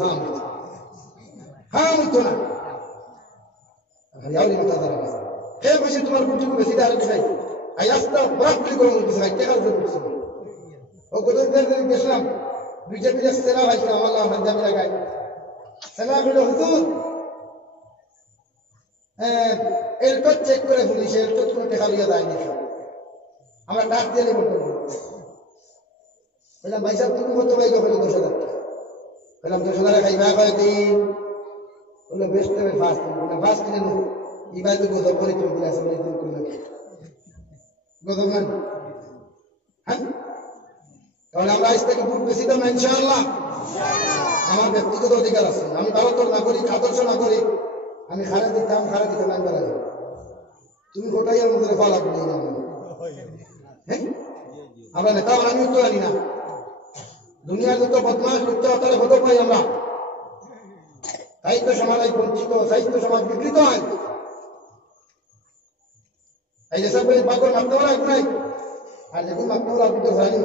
খাম তো না হরিয়ালি মাথা দ্বারা হে বেশি তোমার বুঝি বেশি দাঁড়া দিছাই আই রাস্তা বরাবর করে দিছাই টাকা জোর করছে ও কত দিন গেছিলাম বিজেপি এর সেনা ভাইকে আল্লাহ হামদানি লাগাই সেনা হলো হুজুর এরটো চেক করে পুলিশ এরটো কোনো টাকা লিয়ে দেয়নি আমরা ডাক দিয়ে বলতে বললাম ভাই সাহেব তুমি কত ভাই গেল 10,000 বললাম 10,000 খাইবা কয়দিন বললো বেস্ট টাইমে ফার্স্ট বললাম ফার্স্ট কিনে নো ইবাই তো গজব করে তুমি দিলা সবাই দিন করলো গজব না হ্যাঁ তাহলে আমরা আজ থেকে ভোট বেশি দেব ইনশাআল্লাহ আমার ব্যক্তিগত অধিকার আছে আমি ভারতের নাগরিক আদর্শ নাগরিক আমি খারাপ দিতাম না বলা তুমি কোটাই আমাদের ফলা করে না হ্যাঁ আমরা নেতা আমি তো জানি না দুনিয়ার যত বদমাশ লুচ্চা তাহলে হতে পাই আমরা সাহিত্য সমাজ বঞ্চিত সাহিত্য সমাজ বিকৃত হয় এই যে সব পাগল মারতে পারা নাই আর যেগুলো মারতে পারা আপনি তো হয়নি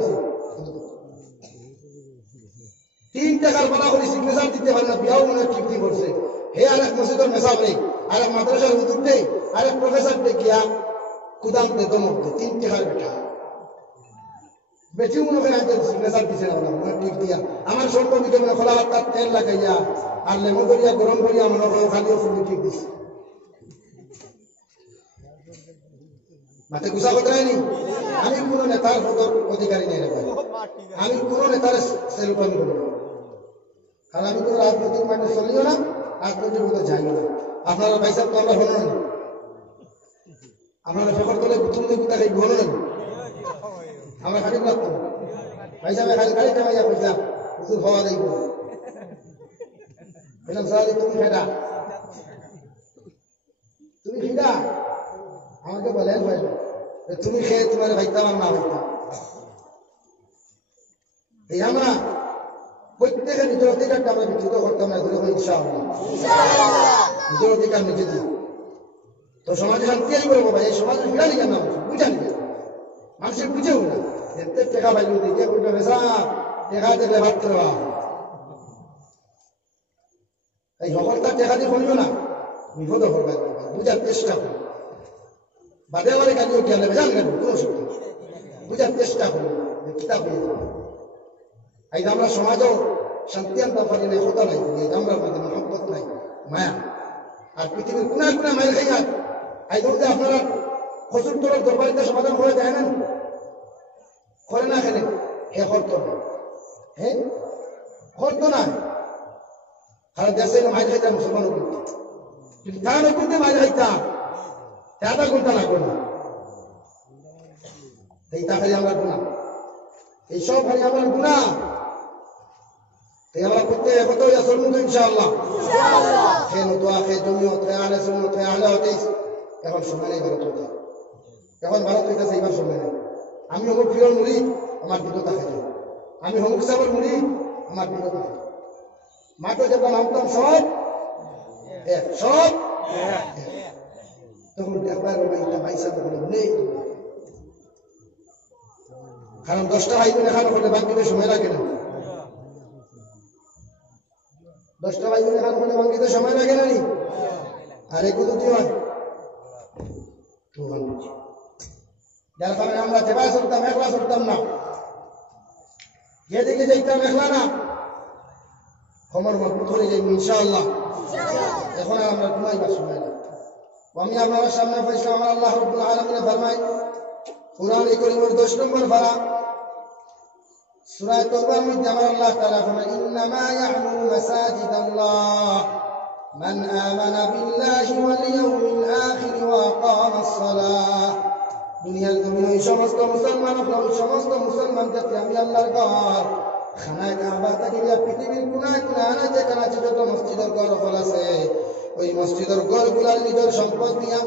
তিনটা কারখানা করে সিগনেচার দিতে পারে না বিয়াও মনে ঠিক ঠিক করছে হে আরেক মসজিদের মেসাব নেই আরেক মাদ্রাসার হুজুর নেই আরেক প্রফেসর দেখিয়া কুদাম দে দমক দে তিনটে কার বেটা বেটি মনে করে সিগনেচার দিছে না মনে ঠিক দিয়া আমার স্বল্প দিকে মনে খোলা হাত তার তেল লাগাইয়া আর লেমন করিয়া গরম করিয়া মনে করে খালিও ফুলি ঠিক দিছে মাতে গুছা কথা হয়নি আমি কোনো নেতার অধিকারী নেই রে ভাই আমি কোনো নেতার সেলুপানি করব কারণ আমি কোনো রাজনৈতিক মাঠে চলিও না রাজনৈতিক মতো যাইও না আপনারা ভাই সাহেব তো আমরা হলো না আপনারা ফেফর করলে প্রথম দিকে তাকে হলো না আমরা খালি লাগতো ভাই সাহেব খালি টাইয়া কইতাম হুজুর হওয়া যাইব বললাম সালি তুমি খেডা আমাকে বলেন ভাই তুমি খেয়ে তোমার ভাইতাম আর না ভাইতাম এই আমরা প্রত্যেকের নিজের অধিকারটা আমরা বিচ্যুত করতাম না ধরে ইনশাআল্লাহ নিজের অধিকার নিজে দিই তো সমাজে শান্তি আসবে ভাই এই সমাজে ফিরালি কেন বুঝালি মানুষের বুঝেও না এতে টাকা পাইল দিকে করবে বেসা টাকা দেখলে ভাত করবা এই খবরটা টাকা দিয়ে বললো না বিপদ করবে বুঝার চেষ্টা করো বাদে আমার গাড়ি উঠে আনলে বেজান কেন কোনো অসুবিধা বুঝার চেষ্টা করো কিতাব এই আমরা সমাজেও শান্তি আনতে পারি না হতো নাই আমরা মধ্যে মহব্বত নাই মায়া আর পৃথিবীর কোনায় কোনায় মায়ের খাই আর এই ধরতে আপনারা খসুর তোলার দরবারিতে সমাধান করে দেয় না করে না খেলে হে করতো না হ্যাঁ করতো না কারণ দেশে মায়ের খাইতাম মুসলমান করতে কিন্তু তারা নয় করতে মায়ের খাইতাম আধা ঘন্টা লাগবে না এই তাড়াতাড়ি আমরা গুণা এইসব খালি আমার গুণা এই আমরা করতে কত চলুন ইনশাআল্লাহ খেয়ে নতুয়া খেয়ে জমিও খেয়ে আলে শুনো খেয়ে আলে হতেইস এখন সময় নেই ভারত হতে এখন ভারত হইতেছে এইবার সময় নেই আমি অমুক ফিরল মুড়ি আমার বিরতা খেতে আমি অমুক সাবর মুড়ি আমার বিরতা খেতে মাঠে যখন নামতাম সব সব তখন একবার পয়সা তখন নেই কারণ 10টা ভাই বোন এখানে হলে বাঙ্গিতে সময় লাগে না 10টা ভাই বোন এখানে হলে বাঙ্গিতে সময় লাগে না নি আর এই কুদুতি হয় যার কারণে আমরা চেপা চলতাম একলা চলতাম না যেদিকে যাইতাম একলা না ক্ষমর মজবুত হয়ে যাই ইনশাআল্লাহ। এখন আর আমরা ঘুমাইবার সময় না। আমি আপনার সামনে ফেসলাম আমার আল্লাহ রাব্বুল আলামিন ফরমায় কুরআনে কারীমের 10 নম্বর পারা সূরা তাওবার মধ্যে আমার আল্লাহ তাআলা ফরমায় ইন্নামা ইয়া'মুরু মাসাজিদাল্লাহ মান আমানা বিল্লাহি ওয়াল ইয়াউমিল আখির ওয়া আকামাস সালাহ। দুনিয়ার জমিনে ওই সমস্ত মুসলমান ওই সমস্ত মুসলমান যাতে আমি আল্লাহর ঘর খানায় কাবা থেকে পৃথিবীর কোনায় কোনায় যেখানে আছে যত মসজিদের ঘর হল আছে ওই মসজিদের ঘরগুলার নিজের সম্পদ দিয়া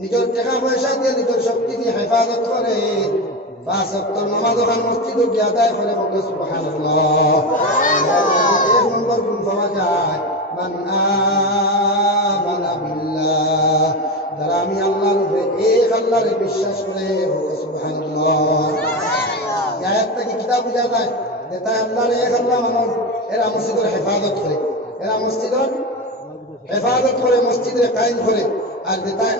নিজের টাকা পয়সা দিয়ে নিজের শক্তি দিয়ে হেফাজত করে 5 ওয়াক্ত নামাজ ওখানে মসজিদে গিয়ে আদায় করে বলে সুবহানাল্লাহ। এক নম্বর গুণ পাওয়া যায় মান আমানা বিল্লাহ, যারা আমি আল্লাহর উপরে এক আল্লাহরে বিশ্বাস করে বলে সুবহানাল্লাহ। এই আয়াতটা কি কিতাব বুঝা যায় যে তাই আল্লাহর এক আল্লাহ মানুষ এরা মসজিদের হেফাজত করে, এরা মসজিদের হেফাজত করে, মসজিদে কায়েম করে। আর যে তাই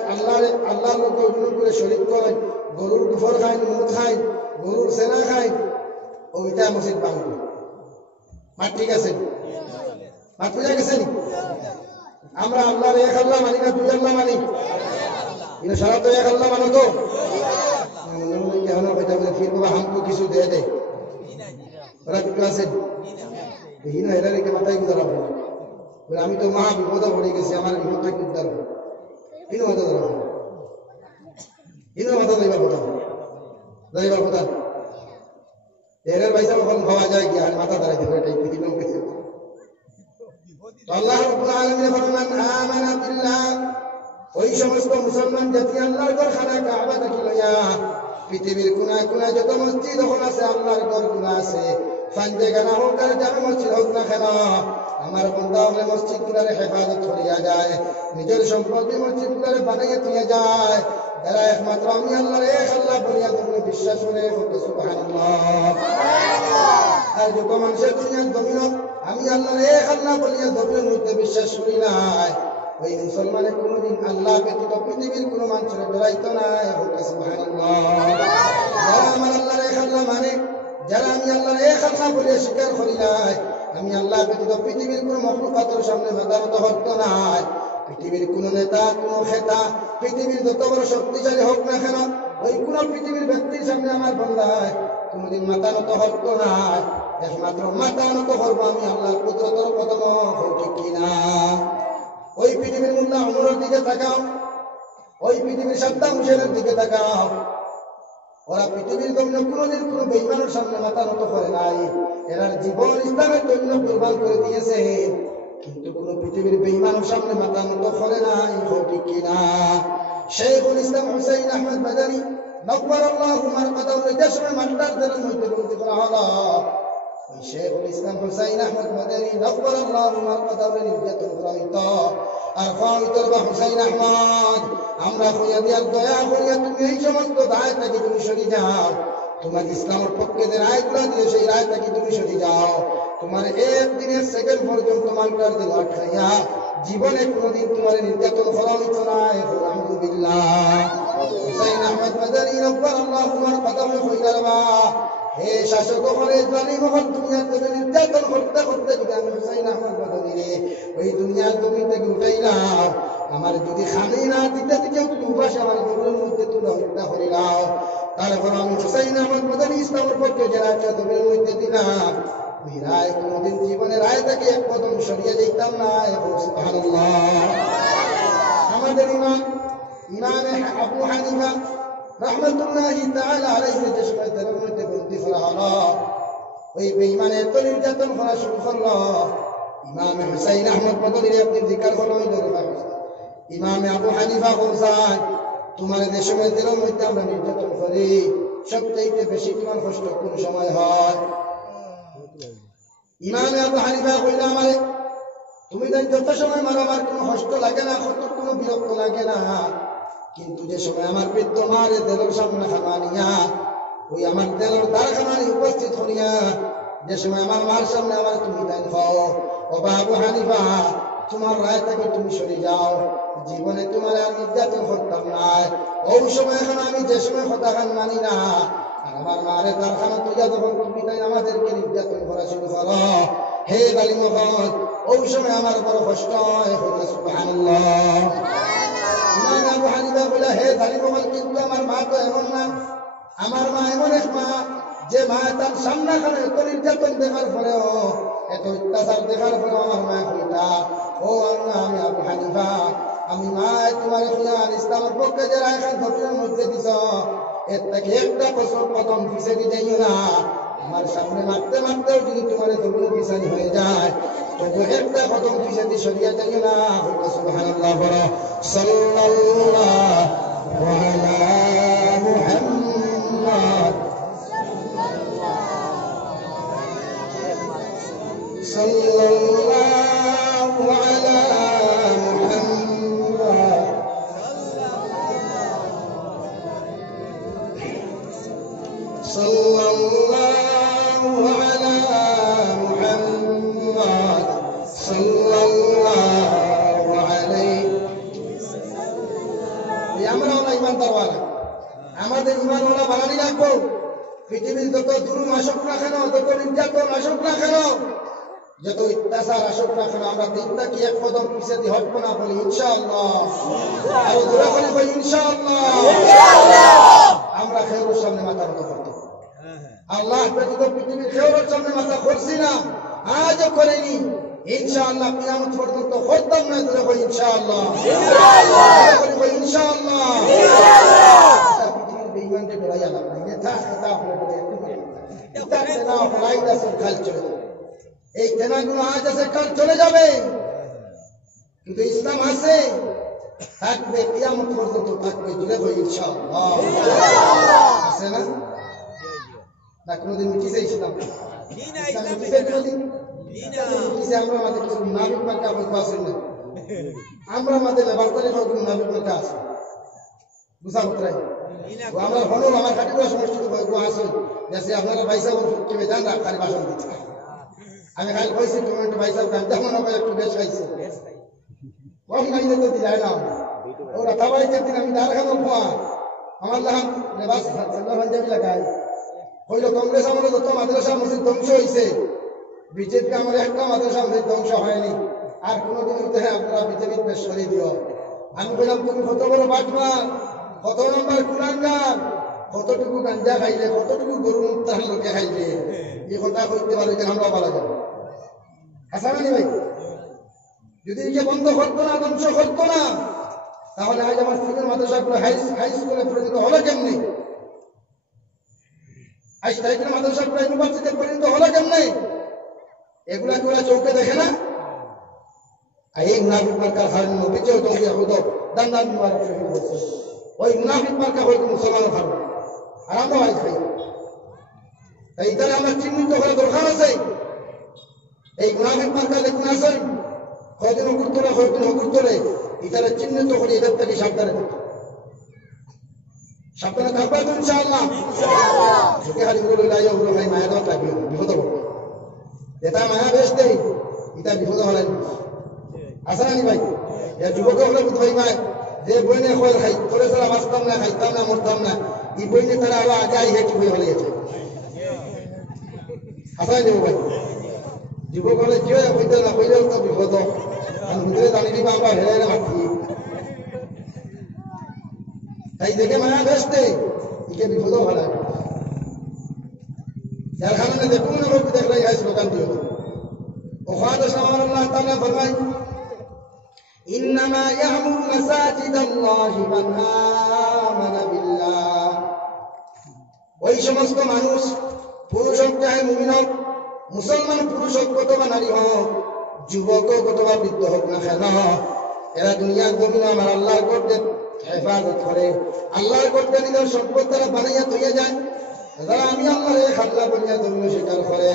আল্লাহর লোক করে শরীক করে, গরুর গুফর খায়, মুখ খায়, গরুর সেনা খায়, ওইটা মসজিদ ভাঙবে। মাঠ ঠিক আছে? মাঠ বুঝা গেছে? আমরা আল্লাহর এক আল্লাহ মানি না দুই আল্লাহ মানি? কিন্তু সারা তো এক আল্লাহ মানো তো কেন ফির বাবা হামকো কিছু দিয়ে দেয় ওরা কিছু আছে হিনো হেরা রেখে মাথায় গুজার হবে না। আমি তো মহা বিপদে পড়ে গেছি, আমার বিপদটা কি উদ্ধার হবে? হিনো মাথা ধরা হবে, হিনো মাথা যাইবার কথা, যাইবার কথা এর পয়সা কখন খাওয়া যায় কি আর মাথা দাঁড়াই দেবে এটাই পৃথিবী গেছে। তো আল্লাহ রাব্বুল আলামিন ফরমান আমানা বিল্লাহ, ওই সমস্ত মুসলমান জাতি আল্লাহর ঘর খানা কাবা থেকে লইয়া পৃথিবীর কোনায় কোনায় যত মসজিদ ওখানে আছে আল্লাহর ঘরগুলো আছে, ফান্দেগানা হোক আর জামে মসজিদ হোক না কেন আমার বান্দা হলে মসজিদ গুলারে হেফাজত করিয়া যায়, নিজের সম্পত্তি মসজিদ গুলারে বানাইয়া তুলে যায়। যারা একমাত্র আমি আল্লাহর এক আল্লাহ বলিয়া তোমরা বিশ্বাস করে সুবহানাল্লাহ। আর যত মানুষের দুনিয়ার জমিন আমি আল্লাহর এক আল্লাহ বলিয়া জমিনের মধ্যে বিশ্বাস করি নাই, ওই মুসলমানে কোনদিন আল্লাহ ব্যতীত পৃথিবীর কোন মানুষের ডরাইতো না। সুবহানাল্লাহ। যারা আমার আল্লাহর এক আল্লাহ মানে, যারা আমি আল্লাহর এক আল্লাহ বলিয়া স্বীকার করি নাই, আমি আল্লাহ ব্যতীত পৃথিবীর কোন মখলুকাতের সামনে মাথা নত হতো নাই, পৃথিবীর কোন নেতা কোন খেতা পৃথিবীর যত বড় শক্তিশালী হোক না কেন ওই কোন পৃথিবীর ব্যক্তির সামনে আমার বান্দায় কোনদিন মাথা নত হতো নাই। একমাত্র মাথা নত করবো আমি আল্লাহর কুদরতের কদম, ঠিক কিনা? ওই পৃথিবীর মুল্লা ওমরের দিকে তাকাও, ওই পৃথিবীর সাদ্দাম হুসেনের দিকে তাকাও, ওরা পৃথিবীর জন্য কোনদিন কোন বেঈমানের সামনে মাথা নত করে নাই, এরা জীবন ইসলামের জন্য কুরবান করে দিয়েছে, কিন্তু কোন পৃথিবীর বেঈমানের সামনে মাথা নত করে নাই, ঠিক কিনা? শেখুল ইসলাম হুসাইন আহমদ মাদানী নব্বরাল্লাহু মারকাতাহু এর সময় মাস্টারদের মধ্যে বলতে করা হলো, শেখুল ইসলাম হুসাইন আহমদ মাদানী নব্বরাল্লাহু মারকাতাহু নির্যাতন করা হইতো। আর ফাইত বা হুসাইন আহমদ আমরা কইয়া দিয়া দয়া করিয়া তুমি এই সমস্ত দায় থেকে তুমি সরে যাও, তোমার ইসলামের পক্ষে যে রায়গুলো দিয়ে সেই রায় থেকে তুমি সরে যাও, তোমার একদিনের সেকেন্ড পর্যন্ত মালটার দিল খাইয়া জীবনে কোনদিন তোমার নির্যাতন করা হইতো না। আলহামদুলিল্লাহ। হুসাইন আহমদ মাদানী নব্বরাল্লাহু মারকাতাহু কইলা হে শাসক হলে জালিম হল দুনিয়ার জমি নির্যাতন করতে করতে যদি আমি হুসাইন আহমদ মাদানী ওই দুনিয়ার জমি থেকে উঠাইলাম, আমার যদি খালি না দিতে দিতে উপাসে আমার জমির মধ্যে তুলে হত্যা করিলাম, তারপর আমি হুসাইন আহমদ মাদানী ইসলামের পক্ষে যে রায়টা জমির মধ্যে দিলাম ওই রায় কোনদিন জীবনে রায় থেকে এক কদম সরিয়ে যেতাম না। সুবহানাল্লাহ। আমাদের ইমাম আবু হানিফা রাহমাতুল্লাহি তাআলা আলাইহি যে সময় দেহের মধ্যে বন্দী করা হলো, ওই বেঈমানের তো নির্যাতন করা শুরু করলো, ইমাম হুসাইন আহমদ মাদানীর আপনি জিকির করলো, ইমাম আবু হানিফা বলছেন তোমার যে সময় দেহের মধ্যে আমরা নির্যাতন করি সবচেয়ে বেশি তোমার কষ্ট কোন সময় হয়? ইমাম আবু হানিফা কইল আমারে তুমি যত সময় মারো আমার কোনো কষ্ট লাগে না, কোনো বিরক্ত লাগে না, কিন্তু যে সময় আমার বৃদ্ধ মারে দেলের সামনে খামানিয়া ওই আমার দেলের দ্বার খামানি উপস্থিত হইয়া যে সময় আমার মার সামনে আমার তুমি দান খাও, ও আবু হানিফা তোমার রায় থেকে তুমি সরে যাও, জীবনে তোমার আর নির্যাতন করতাম না। ওই সময় এখন আমি যে সময় কথা খান মানি না আর আমার মারে কারখানা তুইয়া যখন তুমি তাই আমাদেরকে নির্যাতন করা শুরু করো, হে জালিম হক ওই সময় আমার বড় কষ্ট হয় সুবহানাল্লাহ ইমাম আবু হানিফা বলে হে জালিম হক কিন্তু আমার মা তো এমন না আমার মা এমন এক মা যে মা তার সামনে খানে এত নির্যাতন দেখার পরেও এত অত্যাচার দেখার পরেও আমার মা কইতা ও আল্লাহ আমি আবু হানিফা আমি মা তোমার খুনার ইসলামের পক্ষে যে রায়খান ধর্মের মধ্যে দিছ এর থেকে একটা বছর প্রথম পিছে দিতেই না আমার সামনে মারতে মারতেও যদি তোমার ধর্ম পিছানি হয়ে যায় তবু একটা প্রথম পিছে দিয়ে সরিয়ে যাই না সুবহানাল্লাহ বলো সাল্লাল্লাহু আলা মুহাম্মদ সাল্লাল্লাহু আলা صلى الله على محمد صلى الله عليه আমরা ওলা ইমানদারওয়ালা আমাদের ইমানওয়ালা বানানি রাখবো পৃথিবীর যত জুলুম আসুক না কেন যত নির্যাতন আসুক না কেন যত অত্যাচার আসুক না কেন আমরা দিনটা কি এক কদম পিছিয়ে দিয়ে হটবো না বলি ইনশাআল্লাহ আরো জোরে বলি ইনশাআল্লাহ আমরা খেউরের সামনে মাথা নত করতে আল্লাহ ব্যতীত পৃথিবীর খেউরের সামনে মাথা করছি না আজও করিনি ইনশাআল্লাহ কিয়ামত পর্যন্ত করতাম না জোরে বলি ইনশাআল্লাহ ইনশাআল্লাহ পৃথিবীর বেঈমানকে ডরাইয়া লাভ নাই নেতা কথা আপনার এটা তেনা ফলাইদা সব কাল চলে যাবে এই তেনাগুলো আজ আছে কাল চলে যাবে কিন্তু ইসলাম আছে থাকবে কিয়ামত পর্যন্ত থাকবে জুড়ে বই ইনশাআল্লাহ আছে না না কোনদিন মিটিছে ইসলাম ইসলাম মিটিছে কোনদিন মিটিছে আমরা আমাদের কিছু মুনাফিক মার্কা বলতে আসেন না আমরা আমাদের লেবারতারি সব মুনাফিক মার্কা আছে বুঝা উতরাই আমরা হলো আমার কাটিগুলো সমষ্টি বলবো আসুন যে আপনারা পয়সা কেবে যান খালি ভাষণ দিচ্ছে আমি খালি কইছি কমেন্ট পয়সা কাটতে মনে হয় একটু বেশ খাইছে কখন খাইলে তো যায় না ওরা খাবারই দিন আমি দাঁড় খাবো খোয়া আমার লাহান লেবাস সাল্লাহ পাঞ্জাবি লাগাই হইল কংগ্রেস আমলে যত মাদ্রাসা মসজিদ ধ্বংস হয়েছে বিজেপি আমার একটা মাদ্রাসা মসজিদ ধ্বংস হয়নি আর কোনোদিন হইতে আপনারা বিজেপির বেশ সরিয়ে দিও আমি বললাম তুমি কত বড় বাটমা কত নম্বর কুলাঙ্গার কতটুকু গাঞ্জা খাইলে কতটুকু গরু মুক্তার লোকে খাইলে এই কথা করতে পারো যে আমরা বলা যাবে হাসানি ভাই যদি একে বন্ধ করতো না ধ্বংস করতো না তাহলে আজ আমার স্কুলের মাদ্রাসাগুলো হাই স্কুলে পরিণত হলো কেমনি আজ টাইপের মাদ্রাসাগুলো ইউনিভার্সিটিতে পরিণত হলো কেমনি এগুলা কি ওরা চৌকে দেখে না এই মুনাফিক মার্কার হার নবীকেও তোমাকে হতো দান্দান মুবারক শরীফ বলছে ওই মুনাফিক মার্কা হয়তো মুসলমানও খাবে আর আমরা আজ খাই তাই তাহলে আমরা চিহ্নিত করা দরকার আছে এই মুনাফিক মার্কা দেখুন আসেন কয়দিন হুকুর তোলে কয়দিন হুকুর তোলে এটারা চিহ্নিত করে এদের থেকে সাবধানে থাকবে সাবধানে থাকবে তো ইনশাআল্লাহ ঝুঁকে হারি বলে লাইয়া বলে ভাই মায়া দেওয়া থাকবে বিপদ হবে এটা মায়া বেশ দেই এটা বিপদ হলেন আসেনি ভাই এর যুবক হলে ভাই মায় যে বইনে খোল খাই তোরে ছাড়া বাঁচতাম না খাইতাম না মরতাম না এই বইনে তারা আরো আগে আই হেঁটে বই হলে গেছে আসেনি ভাই যুবক হলে কি হয় বইতে না বইলেও তো বিপদ আর ভিতরে জানিবি আমরা হেরে মারছি তাই দেখে মায়া বেসতে একে বিপদ হলে যার কারণে দেখুন লোক দেখলে এই স্লোগান দিও ওখানে আসলাম আল্লাহ তাআলা ফরমায় إنما يعمر مساجد الله من آمن بالله ওই সমস্ত মানুষ পুরুষ হোক চাহে মুমিন হোক মুসলমান পুরুষ হোক অথবা নারী হোক যুবক হোক অথবা বৃদ্ধ হোক না কেন এরা দুনিয়ার জমিনে আমার আল্লাহর করতে হেফাজত করে আল্লাহর করতে নিজের সম্পদ তারা বানাইয়া তৈয়া যায় যারা আমি আল্লাহর এক আল্লাহ বলিয়া জমিনে স্বীকার করে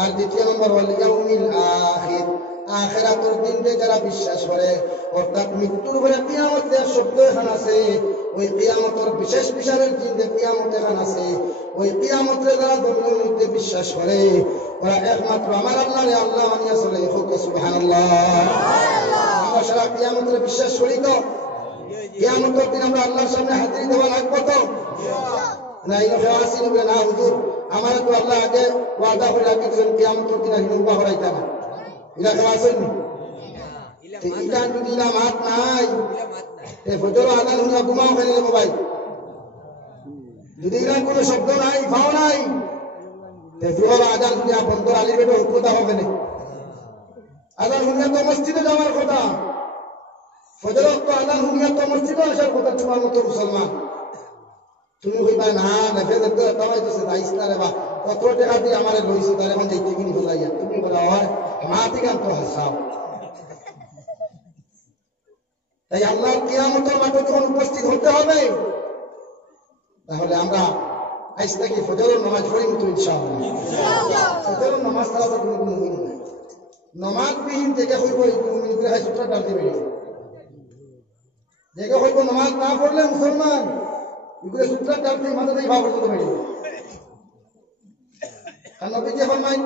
আর দ্বিতীয় নম্বর ওয়াল ইয়াউমিল আখির আখিরাতের দিনকে যারা বিশ্বাস করে অর্থাৎ মৃত্যুর পরে কিয়ামতের শব্দ এখানে আছে ওই কিয়ামতের বিশেষ বিচারের দিনে কিয়ামত এখানে আছে ওই কিয়ামতের যারা ধর্মের মধ্যে বিশ্বাস করে ওরা একমাত্র আমার আল্লাহরে আল্লাহ মানিয়া চলে হোক সুবহানাল্লাহ আমরা সারা কিয়ামতের বিশ্বাস করি তো কিয়ামতের দিন আমরা আল্লাহর সামনে হাজির দেওয়া লাগবে তো না এই আসিল না হুজুর আমার তো আল্লাহ আগে ওয়াদা করে রাখিয়েছেন কিয়ামতের দিন হিনুবা হরাইতা না ইলা কেউ আসেননি ইলা যদি ইলা মাত নাই ফজর আদান হুনা ঘুমাও খাইলে মোবাইল যদি ইলা কোনো শব্দ নাই ভাও নাই জোহর আদান যদি বন্ধ আলির বেটা হুকুমতা হবে না আদান হুনা তো মসজিদে যাওয়ার কথা ফজর তো আদান হুনা তো মসজিদে আসার কথা তোমার মতো মুসলমান তুমি কইবা না নেফে দেখতে তাই তো দাইস না রে বা কত টাকা দিয়ে আমারে লইছো তার এখন যাইতে কিনি ফেলাইয়া তুমি বলা হয় মা থেকে তো হাসাও তাই আল্লাহর কিয়ামতের মাঠে যখন উপস্থিত হতে হবে তাহলে আমরা আজ থেকে ফজরের নামাজ পড়ি তো ইনশাআল্লাহ ফজরের নামাজ ছাড়া তো কোনো মুমিন নাই নামাজ বিহীন থেকে হইব এই মুমিন করে হাই সূত্র ডালতে পারি দেখে হইব নামাজ না পড়লে মুসলমান এগুলো সূত্র ডালতে মাথাতেই ভাব করতে পারি কারণ নবী যে ফরমায়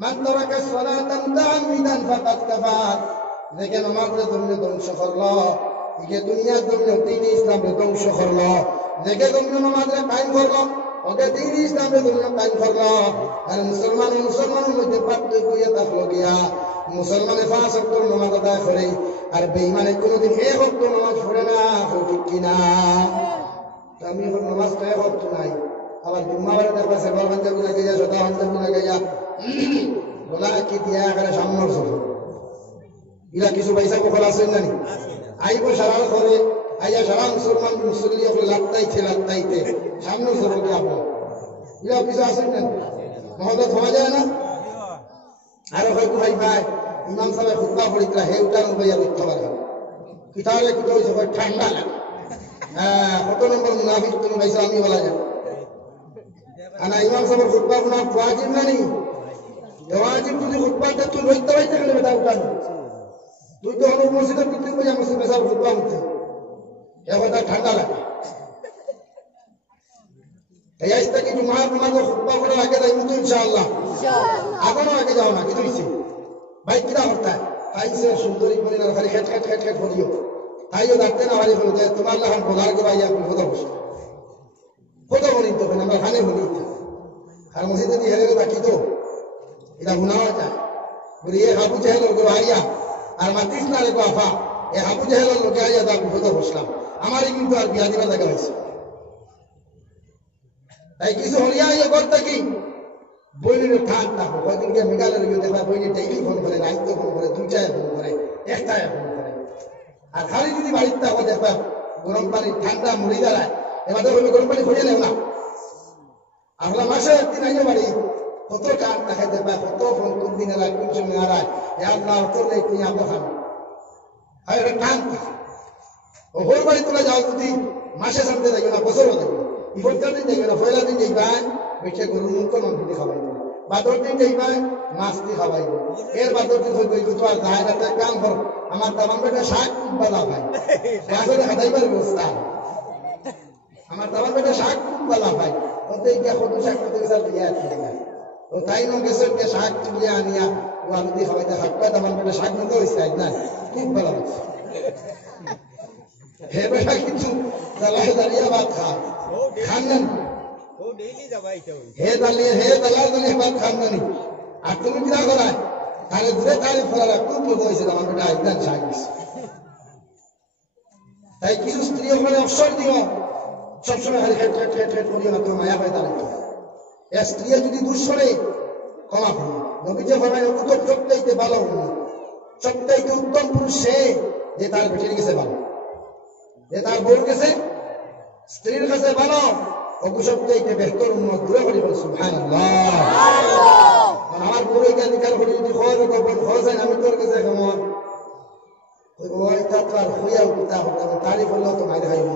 মান তারাকা সালাতান তাআমিদান ফাকাদ কাফার দেখে নামাজের জন্য ধ্বংস করলো একে দুনিয়ার জন্য দ্বীন ইসলামের ধ্বংস করলো দেখে জন্য নামাজের কায়েম করলো ওকে দ্বীন ইসলামের জন্য কায়েম করলো আর মুসলমানের মধ্যে পার্থক্য হইয়া থাকলো গিয়া মুসলমানে 5 ওয়াক্ত নামাজ আদায় করে আর বেঈমানে কোনোদিন 1 ওয়াক্ত নামাজ পড়ে না ঠিক কিনা আমি এখন নামাজ এক ওয়াক্ত নাই আবার জুম্মাবারে দেখবা সেবার পাঞ্জাবি লাগে যা সদা পাঞ্জাবি লাগে যা বলা কি দিয়া করে সামনের সফর ইলা কিছু পয়সা কখল আসেন না নি আইব সারাল করে আইয়া সারা মুসলমান মুসল্লি ওগুলো লাগতাইতে সামনে সফরকে আপনার ইলা কিছু আসেন না মহব্বত হওয়া যায় না আরো হয়তো ভাই ভাই ইমাম সাহেব খুতবা পড়িতরা হে উঠান ভাইয়া উঠতে পারে কিতাবে কিতাব সবাই ঠান্ডা লাগে হ্যাঁ কত নম্বর মুনাফিক তুমি ভাইসা আমি বলা যায় আনা ইমাম সাহেব খুতবা কোন ওয়াজিব না নি ওয়াজিব যদি খুতবাটা তুই রইতে পাইতে গেলে বেটা উঠান তুই তো হলো মসজিদের ভিতরে বলে মসজিদে সব খুতবা উঠতে এখন তার ঠান্ডা লাগে এই আজ থেকে জুমার নামাজ খুতবা করার আগে যাই তো ইনশাআল্লাহ এখনো আগে যাও না কিছু হইছে ভাই কিরা হতা আইসে সুন্দরী বলি না খালি খেট খেট খেট খেট বলিও তাইও ডাকতে না বাড়ি বলতে তোমার লাহান বলার কে ভাইয়া কোন কথা বসে কথা বলি তো আমরা খানে বলি আর মসজিদে দিয়ে হেরে রাখি তো এটা গুনাহ যায় বলি এ হাবু জাহেল লোক ভাইয়া আর মাতিস না রে আফা এ হাবু জাহেল লোক আইয়া দা কথা বসলাম আমারই কিন্তু আর বিয়া দিবা লাগা হয়েছে তাই কিছু হলিয়া ইয়ে করতে কি বইলে ঠাক থাকো কয়েকদিনকে মেঘালয়ের গিয়ে দেখবা বইলে ডেইলি ফোন করে নাইটে ফোন করে দুইটায় ফোন করে একটায় ফোন করে আর খালি যদি বাড়িতে থাকো দেখবা গরম পানি ঠান্ডা মুড়ি দাঁড়ায় এবার তো গরম পানি ভরিয়ে নেও না আমরা মাসে একদিন আইনে বাড়ি কত টান দেখাই দেখবা কত ফোন কোন দিন এলায় কোন সময় হারায় আল্লাহ তোর নেই তুমি আমরা খাবো আর এটা টান ও হোর বাড়ি তোলা যাও যদি মাসে সামনে দেখবে না বছরও দেখবে ইফতার দিন দেখবে না পয়লা দিন দেখবা বেঁচে গরুর মুখ নন্দী খাওয়াইব বাদর দিন দেখবা মাছ দিয়ে খাওয়াইব এর বাদর দিন হইব তো আর যায় না কাম কর আমার তামান বেটা শাক খুব বালা ভাই আসলে খাটাইবার ব্যবস্থা আমার তামান বেটা শাক খুব বালা ভাই ওতে গিয়া কত শাক করতে গেছে দিয়া ও তাই নো গেছে কে শাক তুলে আনিয়া ও আলু দিয়ে খাওয়াইতে হাঁটবা তামান বেটা শাক মতো হয়েছে না খুব ভালো হয়েছে হে বেটা কিন্তু দালাল দাঁড়িয়ে ভাত খান না হে দালাল দাঁড়িয়ে ভাত খান না আর তুমি কিনা করায় তাহলে দূরে তারিফ করার খুব মজা হয়েছে আমার বেটা একদম শাক দিচ্ছে তাই কিছু স্ত্রী ওখানে অবসর দিও সবসময় খালি খেট খেট খেট খেট করিও না তোর মায়া পায় তার স্ত্রী যদি দুঃসরে ক্ষমা করো নবী যে ভাবে উত্তম সবটাইতে ভালো সবটাইতে উত্তম পুরুষ সে যে তার বেটির কাছে ভালো যে তার বউর কাছে স্ত্রীর কাছে ভালো ওকে সবটাইতে বেহতর উন্নত দূরে করি বল সুবহানাল্লাহ আমার বউর অধিকার করি যদি খোঁজ খোঁজ আমি তোর কাছে কেমন ওই তার হইয়া উঠতা হতাম তারিফ হলেও তো মাইর খাইব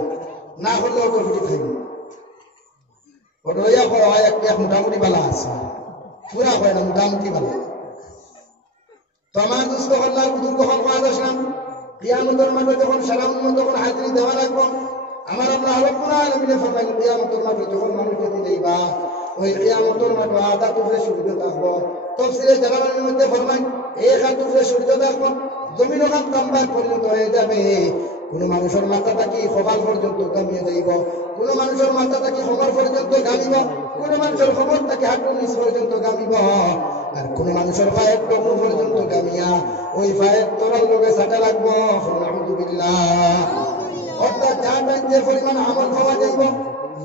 না হলেও তো ফিটি খাইব ওটা হইয়া হয় একটা মোটামুটি বালা আছে পুরা হয় না মোটামুটি বালা তো আমার দুস্থ হল্লার বুজুর্গ হল কাজ আসলাম কিয়ামতের মাঠে যখন সারা উম্মত যখন হাজিরি দেওয়া লাগবো আমার আল্লাহ রব্বুল আলামিন ফরমাইল কিয়ামতের মাঠে যখন মানুষকে দিলেইবা ওই কিয়ামতের মাঠে আদা তুফরে সূর্য থাকবো তাফসীরে জালালাইনের মধ্যে ফরমায় এক হাত তুফরে সূর্য থাকবো জমিন ওখান তাম্বার পরিণত হয়ে যাবে কোন মানুষের মাথা থাকি কপাল পর্যন্ত কামিয়ে যাইব, কোন মানুষের মাথা থাকি খবর পর্যন্ত গামিব, কোন মানুষের খবর থাকি হাঁটুর নিচ পর্যন্ত গামিব, আর কোন মানুষের পায়ের টমু পর্যন্ত গামিয়া ওই পায়ের তলার লোকে সাটা লাগবো। আলহামদুলিল্লাহ। অর্থাৎ যার যে পরিমাণ আমল পাওয়া যাইব,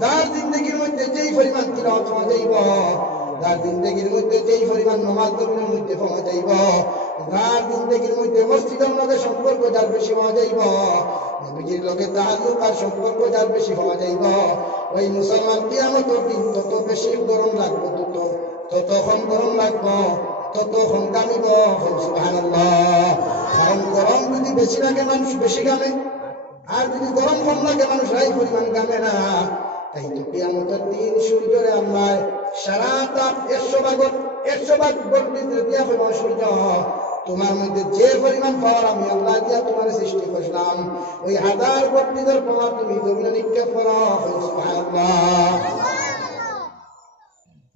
যার জিন্দগির মধ্যে যেই পরিমাণ তিলাওয়াত পাওয়া যাইব, যার জিন্দগির মধ্যে যেই পরিমাণ নামাজ দরুদের মধ্যে পাওয়া যাইব, যার জিন্দগির মধ্যে মসজিদের মধ্যে সম্পর্ক যার বেশি পাওয়া যাইব, নবীজির লগে তাআল্লুক আর সম্পর্ক যার বেশি পাওয়া যাইব, ওই মুসলমান কিয়ামতের দিন তত বেশি গরম লাগবে, ততক্ষণ গরম লাগবে, ততক্ষণ গামিব। সুবহানাল্লাহ। কারণ গরম যদি বেশি লাগে মানুষ বেশি গামে, আর যদি গরম কম লাগে মানুষ রাই পরিমাণ গামে না। তাই তো কিয়ামতের দিন সূর্যরে আল্লাহ সারা তাপ 100 ভাগ বর্ধিত দিয়া হইব সূর্য। তোমার মধ্যে যে পরিমাণ পাওয়ার আমি আল্লাহ দিয়া তোমার সৃষ্টি করলাম, ওই 1000 বর্ধিত পাওয়ার তুমি জমিনে নিক্ষেপ করো। সুবহানাল্লাহ।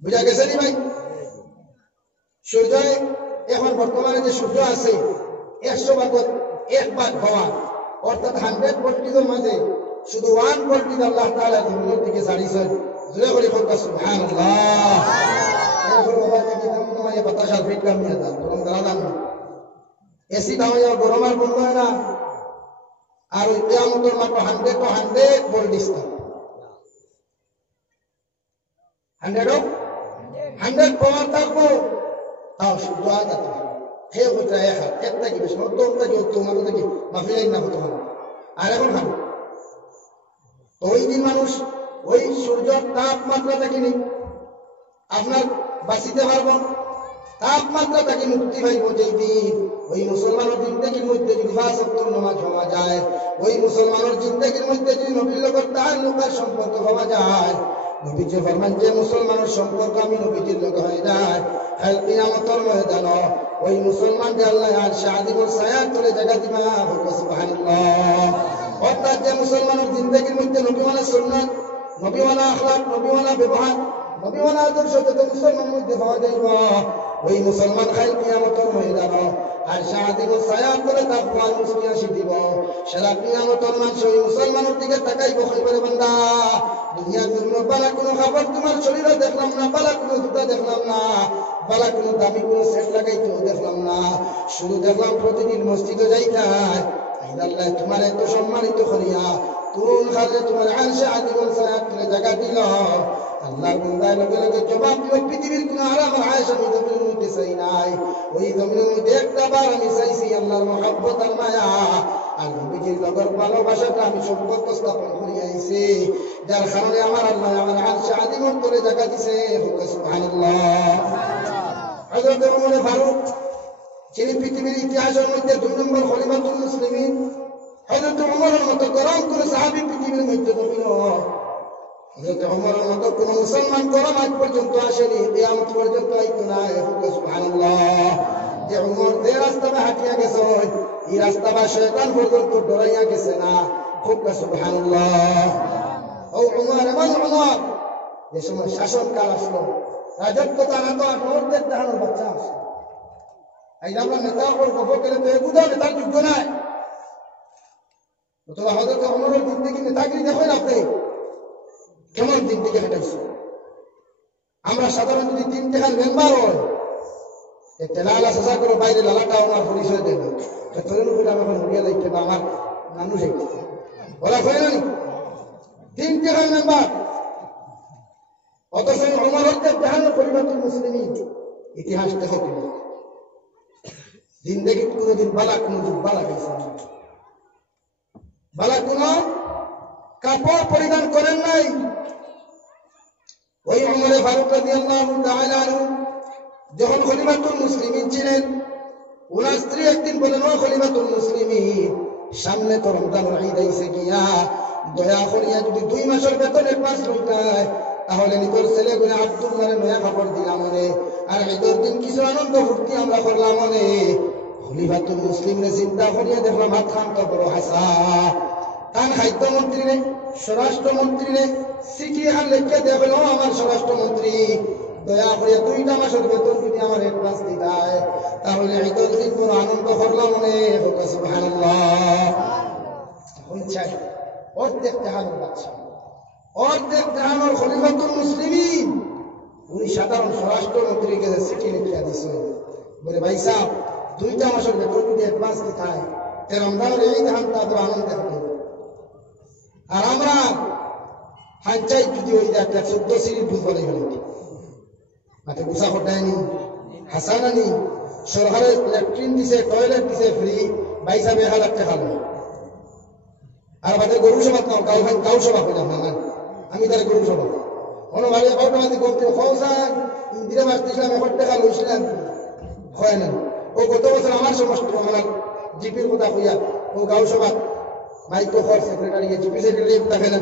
বুঝা গেছে নি ভাই? সূর্য এখন বর্তমানে যে সূর্য আছে 100 ভাগত 1 ভাগ হওয়া, অর্থাৎ 100 বর্ধিতের মাঝে শুধু 1 বর্ধিত আল্লাহ তাআলা জমিনের দিকে ছাড়িয়েছেন। জোরে করে বলতে সুবহানাল্লাহ। এখন বাবা থেকে তোমার বাতাস আর ফিট কামিয়ে দাও, গরম করা দাম না, এসি দাও গরম আর বন্ধ হয় না। আর ওই কিয়ামতের মাত্র 100 বর্ধিত 100 পাওয়ার থাকবো, তাও শুধু আঘাত হে হইতে একটা কি বেশি তোমটা কি তোমার কি মাফিলাই না হতে হবে। আর এখন ভাবো ওই দিন মানুষ ওই সূর্যের তাপমাত্রা থেকে আপনার বাঁচিতে পারব, তাপমাত্রা থেকে মুক্তি পাইব যেই দিন, ওই মুসলমানের জিন্দগির মধ্যে যদি 5 ওয়াক্ত নামাজ হওয়া যায়, ওই মুসলমানের জিন্দগির মধ্যে যদি নবীর লগের তাআল্লুক আর সম্পর্ক হওয়া যায়, নবীজি ফরমান যে মুসলমানের সম্পর্ক আমি নবীজির লগে হয়ে যায়, কাল কিয়ামতের ময়দানে ওই মুসলমান যে আল্লাহ আরশে আজিমের ছায়ার তলে জায়গা দিবা। সুবহানাল্লাহ। অর্থাৎ যে মুসলমানের জিন্দগির মধ্যে নবীওয়ালা সুন্নাত, নবীওয়ালা আখলাক, নবীওয়ালা ব্যবহার, নবীওয়ালা আদর্শ যত মুসলমানের মধ্যে পাওয়া যাইব, ওই মুসলমান কাল কিয়ামতের ময়দানে আরশে আজিমের ছায়ার তলে তার প্রাণ মুসকি আসি দিব। সারা কিয়ামতের মানুষ ওই মুসলমানের দিকে তাকাইব, কইবে বান্দা দুনিয়ার জন্য বালা কোনো খাবার তোমার শরীরে দেখলাম না, বালা কোনো জুতা দেখলাম না, বালা কোনো দামি কোনো সেট লাগাইতেও দেখলাম না, শুধু দেখলাম প্রতিদিন মসজিদে যাইতাই। আল্লাহ তোমার এত সম্মানিত করিয়া কোন কাজে তোমার আরশে আজিমের ছায়ার তলে জায়গা দিল। আল্লাহর বান্দার লগে লগে জবাব দিল, পৃথিবীর কোন আর আমার আয়েশ আমি জমিনের মধ্যে চাই নাই, ওই জমিনের মধ্যে একটা বার আমি চাইছি আল্লাহর মহব্বত আর মায়া আর নবীজির লগের ভালোবাসাটা আমি সম্পর্ক স্থাপন করিয়া আইছি, যার কারণে আমার আল্লাহ আমার আরশে আজিমের তলে জায়গা দিছে। সুবহানাল্লাহ। হযরত ওমর ফারুক যিনি পৃথিবীর ইতিহাসের মধ্যে 2 নম্বর খলিফাতুল মুসলিমিন, হযরত ওমরের মতো গরম কোন সাহাবী পৃথিবীর মধ্যে নবী নয়। হযরত ওমরের মতো কোন মুসলমান গরম আজ পর্যন্ত আসেনি, কিয়ামত পর্যন্ত আইতো না। সুবহানাল্লাহ। যে ওমর যে রাস্তাটা হাঁটিয়া গেছে এই রাস্তাটা শয়তান পর্যন্ত ডরাইয়া গেছে না। খুব সুবহানাল্লাহ। ও ওমর এমন ওমর যে সময় শাসনকাল আসলো, রাজত্ব তারা তো অর্ধেক দেখানোর বাচ্চা আসলো। এই আমরা নেতা গল্প করে তো এগুলো নেতার যোগ্য নাই। তোরা হয়তো ওমরের জিন্দেগি নেতাগিরি দেখেন আপনি কেমন জিন্দেগি হাঁটাইছে। আমরা সাধারণ যদি 3 টাকার মেম্বার হয়, একটা লালা সাজা করে বাইরে লালাটা আমার পরিচয় দেবে, তখন বলে আমি এখন হরিয়া দেখতে বা আমার মানুষ বলা হয় না 3 টাকার মেম্বার, অথচ ওমর হচ্ছে জাহানের খলিফাতুল মুসলিমিন। ইতিহাস দেখে জিন্দগি কোনদিন বালা কোন যুগ বালা গেছে, বালা কোন কাপড় পরিধান করেন নাই। ওই ওমরে ফারুক রাদিয়াল্লাহু তাআলা আনহু যখন খলিফাতুল মুসলিমিন ছিলেন, ওনার স্ত্রী একদিন বলেন, ও খলিফাতুল মুসলিমিন সামনে তো রমজানের ঈদ আইছে গিয়া, দয়া করিয়া যদি 2 মাসের বেতন অ্যাডভান্স লইতাই তাহলে নিজের ছেলেগুলো আব্দুল্লাহরে নয়া খবর দিলাম মনে, আর ঈদের দিন কিছু আনন্দ ফুর্তি আমরা করলাম মনে। খলিফাতুল মুসলিমরে চিন্তা করিয়া দেখলাম হাত খান তো বড় হাসা, তার খাদ্যমন্ত্রী রে স্বরাষ্ট্রমন্ত্রী রে চিঠি এখন লেখা দেখল, আমার স্বরাষ্ট্রমন্ত্রী দয়া করে 2টা মাসের বেতন যদি আমার অ্যাডভান্স দিতাই তাহলে ঈদের দিন বড় আনন্দ করলাম মনে। সুবহানাল্লাহ। বাদশাহ অর্ধেক জাহানের বাদশাহ অর্ধেক জাহানের খলিফাতুল মুসলিমিন উনি সাধারণ স্বরাষ্ট্রমন্ত্রীকে চিঠি লিখিয়া দিছেন বলে ভাই সাহেব 2টা মাসের বেতন যদি অ্যাডভান্স দিতাই রমজানের এই ধান তাদের আনন্দ থাকে আর আমরা পঞ্চায়েত যদি ওই একটা 14 সিরিজ বুঝবানি হল মাঠে গুছা ফটায়নি হাসানানি সরকারের ল্যাট্রিন দিছে টয়লেট দিছে ফ্রি 22,000 টাকা খালো আর বাদে গরু সভা গাঁও সভা হইলাম না আমি তার গরু সভা কোনো ভালো বারোটাবাদী করতে ফৌসান ইন্দিরা মাস দিয়েছিলাম 1 টাকা লইছিলাম হয় না ও গত বছর আমার সমস্ত আমার জিপির কথা কইয়া ও গাঁও সভা micro for secretary GP secretary থাকে না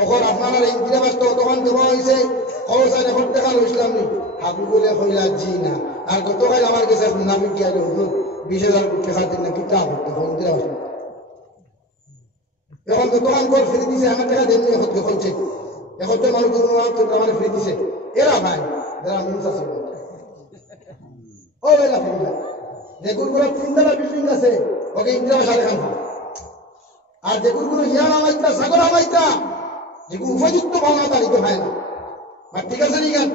ওখন আপনার ইন্দিরা মাস তো তখন দেওয়া হয়েছে ফৌসান 1 টাকা লইছিলাম নি হাবু বলে কইলা জি না আর গতকাল আমার কাছে নাবিক গিয়ে 20,000 টাকা দিন না কিতা করতে ইন্দিরা মাস এখন তো দোকান কর ফ্রি দিছে আমার টাকা দেন এখন দেখছে এখন তো মানুষ আমার ফ্রি দিছে এরা ভাই যারা মিউজ আছে ও এলা ফিল্লা দেখুন কোনো 3 বিল্ডিং আছে ওকে ইন্দিরা সাড়ে খান আর দেখুন কোনো ইয়া আমাইতা সাগর আমাইতা যেগুলো উপযুক্ত ভাবনা তারিখে হয় না আর ঠিক আছে নি গান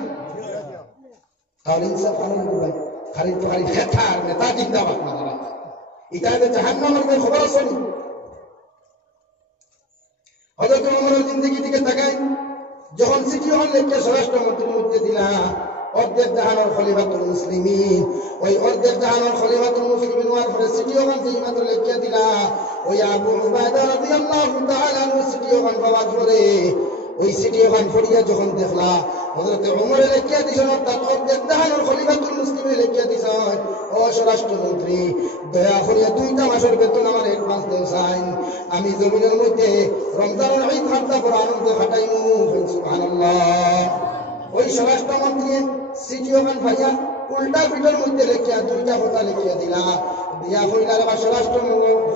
তাহলে ইনসাফ খালি ভাই খালি তো খালি খেতা আর নেতা জিন্দাবাদ না তারা এটা জাহান্নামের খবর আছে হযরত ওমরের জিন্দেগি দিকে তাকাই যখন সিটি হল লেখকে স্বরাষ্ট্রমন্ত্রীর মধ্যে দিলা অর্ধেক জাহানের খলিফাতুল মুসলিমিন ওই অর্ধেক জাহানের খলিফাতুল মুসলিমিন হওয়ার পরে সিটি ওখান থেকে মাত্র লেখকে দিলা ওই আবু উবাইদা রাদিয়াল্লাহু তাআলা আনহু সিটি ওখান পাওয়ার পরে ওই সিটি ওখান ফড়িয়া যখন দেখলা হযরত ওমরের লেখকে দিছেন অর্থাৎ অর্ধেক জাহানের খলিফাতুল মুসলিমিন লেখকে দিছেন ও স্বরাষ্ট্রমন্ত্রী দয়া করিয়া 2টা মাসের বেতন আমার অ্যাডভান্স দেন চাই আমি জমিনের মধ্যে রমজানের ঈদ খাতা করে আনন্দ কাটাইমু সুবহানাল্লাহ ওই স্বরাষ্ট্রমন্ত্রী সিটি ওখান ভাইয়া উল্টা পিঠের মধ্যে লেখিয়া 2টা কথা লিখিয়া দিলা দিয়া কইলার বা স্বরাষ্ট্র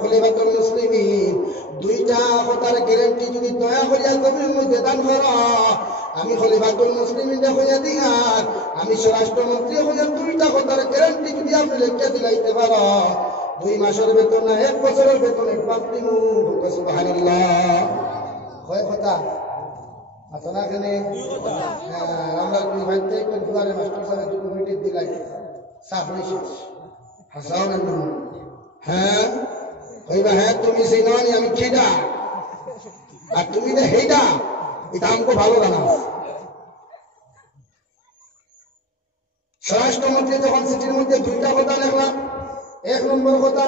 খলিফাতুল মুসলিমিন 2টা কথার গ্যারান্টি যদি দয়া করিয়া জমিনের মধ্যে দান করো আমি খলিফাতুল মুসলিমিন দেখাইয়া দিয়ার আমি স্বরাষ্ট্রমন্ত্রী হইয়া 2টা কথার গ্যারান্টি যদি আপনি লিখিয়া দিলাইতে পারো 2 মাসের বেতন না 1 বছরের বেতন একবার দিমু সুবহানাল্লাহ কয় কথা আতনা কেনে আমরা দুই ভাই থেকে দুয়ারে মাস্টার সাহেব দুটো মিনিট দিলাই সাফরি শেষ হাসাও না হ্যাঁ কইবা হ্যাঁ তুমি সেই নয় আমি খিদা আর তুমি না হেইডা এটা আমাকে ভালো জানা স্বরাষ্ট্রমন্ত্রী যখন সিটির মধ্যে 2টা কথা লেখলাম 1 নম্বর কথা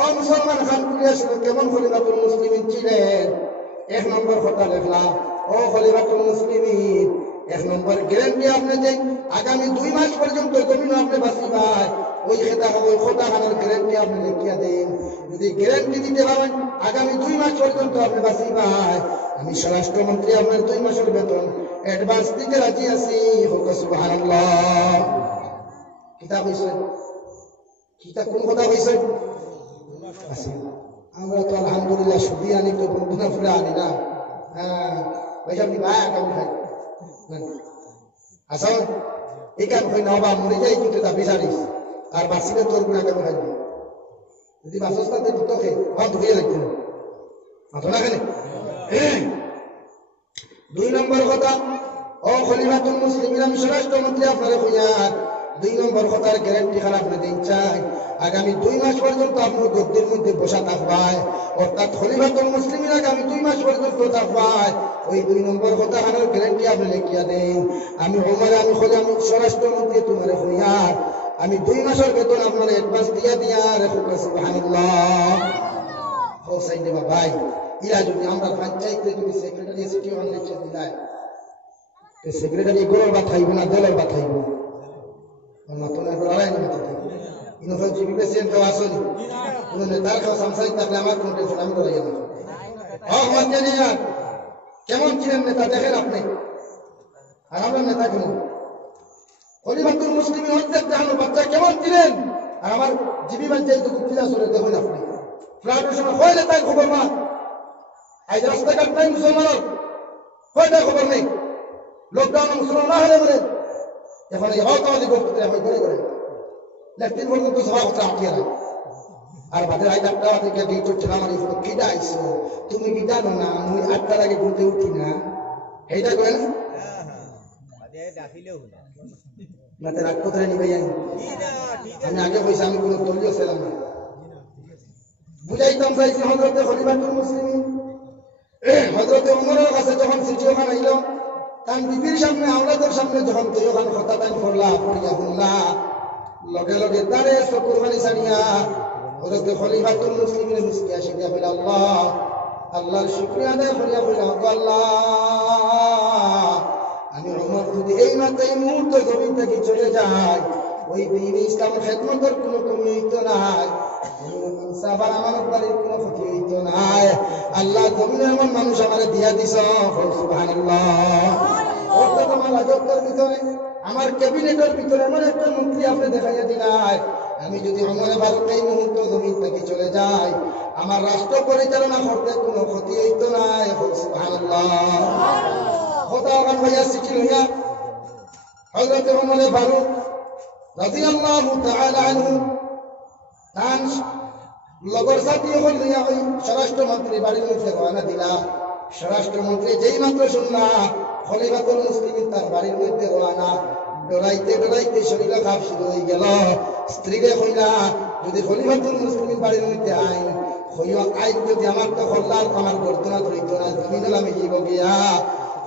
ও মুসলমান খান কুলিয়া ছিল কেমন খলিফাতুল মুসলিমিন ছিলেন 1 নম্বর কথা লেখলাম ও খলিফাতুল মুসলিমিন 1 নম্বর গ্যারান্টি আপনি দেন আগামী 2 মাস পর্যন্ত জমিন আপনি বাঁচিবাই ওই কথা খানার গ্যারান্টি আপনি লিখিয়া দেন যদি গ্যারান্টি দিতে পারেন আগামী 2 মাস পর্যন্ত আপনি বাঁচিবাই আমি স্বরাষ্ট্রমন্ত্রী আপনার 2 মাসের বেতন অ্যাডভান্স দিতে রাজি আছি হোক সুবহানাল্লাহ কিতাব হইছে কিতাব কোন কথা হইছে আমরা তো আলহামদুলিল্লাহ সুদি আনি তো বন্ধুরা ফুলে আনি না হ্যাঁ ভাইয়া আপনি ভাই আগামী খাই আসল এখান হই না বা মরে যাই কিন্তু তা বিচারিস আর বাসিলে তোর গুণ আগামী খাই যদি বাসস্তাতে দিত খে বন্ধ হয়ে যাইতে মাথো না কেন 2 নম্বর কথা ও খলিফাতুল মুসলিমিন আমি স্বরাষ্ট্রমন্ত্রী আপনারা কইয়ার 2 নম্বর কথার গ্যারান্টি খারাপ না দিন চাই আগামী 2 মাস পর্যন্ত আপনি গদ্দির মধ্যে বসা থাকবাই অর্থাৎ খলিফাতুল মুসলিমিন আগামী 2 মাস পর্যন্ত থাকবাই ওই 2 নম্বর কথা খানার গ্যারান্টি আপনি লিখিয়া দেন আমি ওমর আমি স্বরাষ্ট্রমন্ত্রী তোমারে কইয়ার আমি 2 মাসের বেতন আপনার অ্যাডভান্স দিয়া রেখো সুবহানাল্লাহ ও সাইদে ভাই ইরা যদি আমরা পঞ্চায়েতে যদি সেক্রেটারি সিটি ওয়ান লিখে দিলাই তো সেক্রেটারি গোর বা থাইব না দলের বা থাইব না তো না লড়াই না থাকে ইনো হয় জিবি প্রেসিডেন্ট তো আসল ইনো নেতার কাছে সংসারিক থাকলে আমার কোনো টেনশন আমি লড়াই না হক মানতে নিয়া কেমন ছিলেন নেতা দেখেন আপনি আর আমরা নেতা কেমন খলিফাতুল মুসলিমিন অর্ধেক জাহানের বাচ্চা কেমন ছিলেন আর আমার জিবি পঞ্চায়েত গুপ্তিরা আসলে দেখুন আপনি ফ্লাটের সময় হয় নেতার খবর না আজ রাস্তাঘাট নাই মুসলমানের কয়টা খবর নেই লকডাউনে মুসলমান না হলে বলে এখন এই হতাহতি করতে হয় করে করে লেফটিন পর্যন্ত সভা করতে আটকিয়ে না আর বাদের 8টা থেকে গেট উঠছিল আমার এই কিটা আইসো তুমি কি জানো না আমি 8টার আগে ঘুরতে উঠি না এইটা কয় না মাতে রাগ কোথায় নিবে আমি আগে কইছি আমি কোনো দলীয় ছিলাম না বুঝাইতাম চাইছি হযরতে খলিফাতুল মুসলিমিন হযরতে ওমরের কাছে যখন চিঠি ওখানে আইল তার বিবির সামনে আওলাদের সামনে যখন তুই ওখানে কথা তাই করলা পড়িয়া শুনলা লগে লগে তারে চকুর পানি ছাড়িয়া হযরতে খলিফাতুল মুসলিমিন মুসকি আসি দিয়া বলে আল্লাহ আল্লাহর শুকরিয়া আদায় করিয়া বলে আল্লাহ আমি ওমর যদি এই মাত্র এই মুহূর্তে জমিন থেকে চলে যাই ওই দিন ইসলামের খেদমতের কোনো কমি হইতো নাই সাবার আমার বাড়ির কোনো ক্ষতি হইতো নাই আল্লাহ জমিনে এমন মানুষ আমার দিয়া দিছ সুবহানাল্লাহ ওটা তোমার রাজত্বের ভিতরে আমার ক্যাবিনেটের ভিতরে এমন একটা মন্ত্রী আপনি দেখাইয়া দিলাই আমি যদি ওমরে ফারুক এই মুহূর্তে জমিন থেকে চলে যাই আমার রাষ্ট্র পরিচালনা করতে কোনো ক্ষতি হইতো নাই সুবহানাল্লাহ কথা ওখান ভাইয়া চিঠি লইয়া হযরত ওমরে ফারুক রাদিয়াল্লাহু তাআলা আনহু তান লগর সাথী হল লইয়া ওই স্বরাষ্ট্রমন্ত্রী বাড়ির মধ্যে রওনা দিলা স্বরাষ্ট্রমন্ত্রী যেই মাত্র শুনলা খলিফাতুল মুসলিমিন তার বাড়ির মধ্যে রওনা ডরাইতে ডরাইতে শরীরে কাঁপ শুরু হয়ে গেল স্ত্রীকে কইলা যদি খলিফাতুল মুসলিমিন বাড়ির মধ্যে আইন কইও আইন যদি আমার তো হল্লার আমার গর্দনা ধরিত না জমিন আমি জীব গিয়া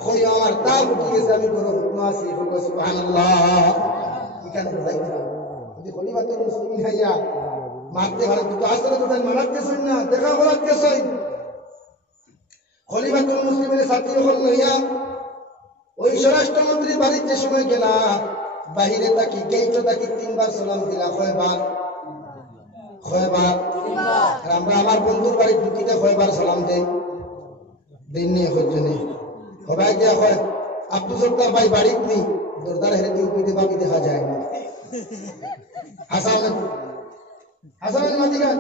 কইও আমার তা উঠে গেছে আমি বড় হুকম আছি সুবহানাল্লাহ এখানে ডরাইতে যদি খলিফাতুল মুসলিমিন হাইয়া মারতে ভালো তো আসলে তো মারাতেছই না দেখা করাতেছই খলিফাতুল মুসলিমিনের সাথী হল লইয়া ওই স্বরাষ্ট্রমন্ত্রী বাড়িতে সময় গেলা বাহিরে তাকি গেইটো তাকি 3বার সালাম দিলা কয়বার আমরা আমার বন্ধুর বাড়ি ঢুকিতে কয়বার সালাম দেই দিননি হজনে সবাই দিয়া হয় আব্দুল সত্তার ভাই বাড়িত নি দরদার হেরে দিও কইতে বাকি দেখা যায় না হাসান মাদিগান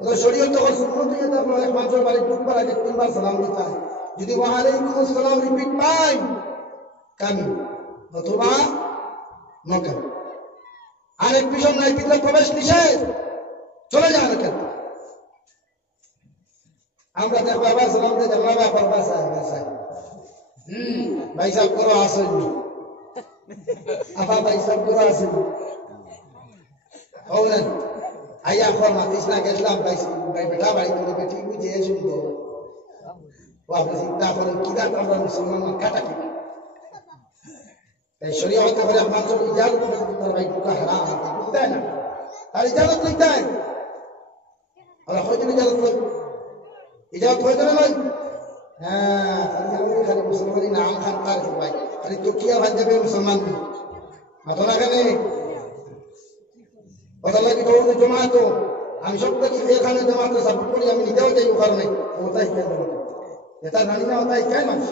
ওদের শরীয়ত তখন সুন্নত দিয়ে তারপর একমাত্র বাড়ি ঢুকবার আগে 3বার সালাম দিতে হয় যদি ওয়া আলাইকুম আসসালাম রিপিট পাই কামি অথবা নকা আরেক পিছন নাই ভিতরে প্রবেশ নিষেধ চলে যান কেন আমরা দেখো আবার সালাম দিয়ে আমরা আবার বাসায় ভাই সাহেব করো আসেন আবার ভাই সাহেব করো আসেন ওলেন আইয়া ফরমা কৃষ্ণা গেছিলাম ভাই বেটা বাড়ি করে বেটি বুঝে শুনবো ও আপনি চিন্তা করেন কিনা আমরা মুসলমান কাটা কি তাই শরীয়তে করে মাত্র ইজাজত তার ভাই ঢোকা হারাম বুঝতে না আর ইজাজত লইতে হয় আমরা হয়তো ইজাজত হয়ে যাবে ভাই হ্যাঁ খালি মুসলমানি নাম খান তার ভাই খালি তুর্কিয়া ভাই যাবে মুসলমান মাথা না কেন কথা লাগে দৌড়তে জমা তো আমি সব থেকে এখানে জমাতে সাপোর্ট করি আমি নিজেও যাই ওখানে ওটাই এটা জানি না ওটাই কেন মানুষ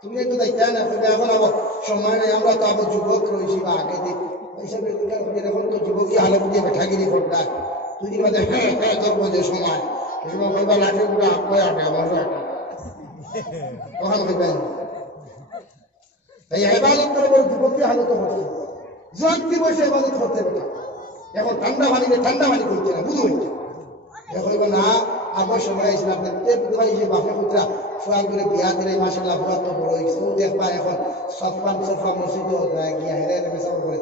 তুমি তো দেখতে না এখন আবার সময় নেই আমরা তো আবার যুবক রয়েছি বা আগে দেখি এইসব এরকম তো যুবকই আলোক দিয়ে বেঠাগিরি করতা তুই দিন বাদে তোর বোঝে সময় এই সময় বলবা লাঠি গুলো কয় আটে আমার তখন হইবেন এই হেবালত করবো যুবকই হালত হচ্ছে জোয়ান্তি বসে হেবালত করতে বেটা এখন ঠান্ডা পানি করছে না বুঝো এখন না আমার সময় এসে আপনার যে বাপে পুত্রা সোয়াল করে বিয়া দিলে মাসাল্লাহ বুড়া তো বড় হয়েছে ও দেখবা এখন সফা মসজিদ গিয়া হেরে মেসাল করে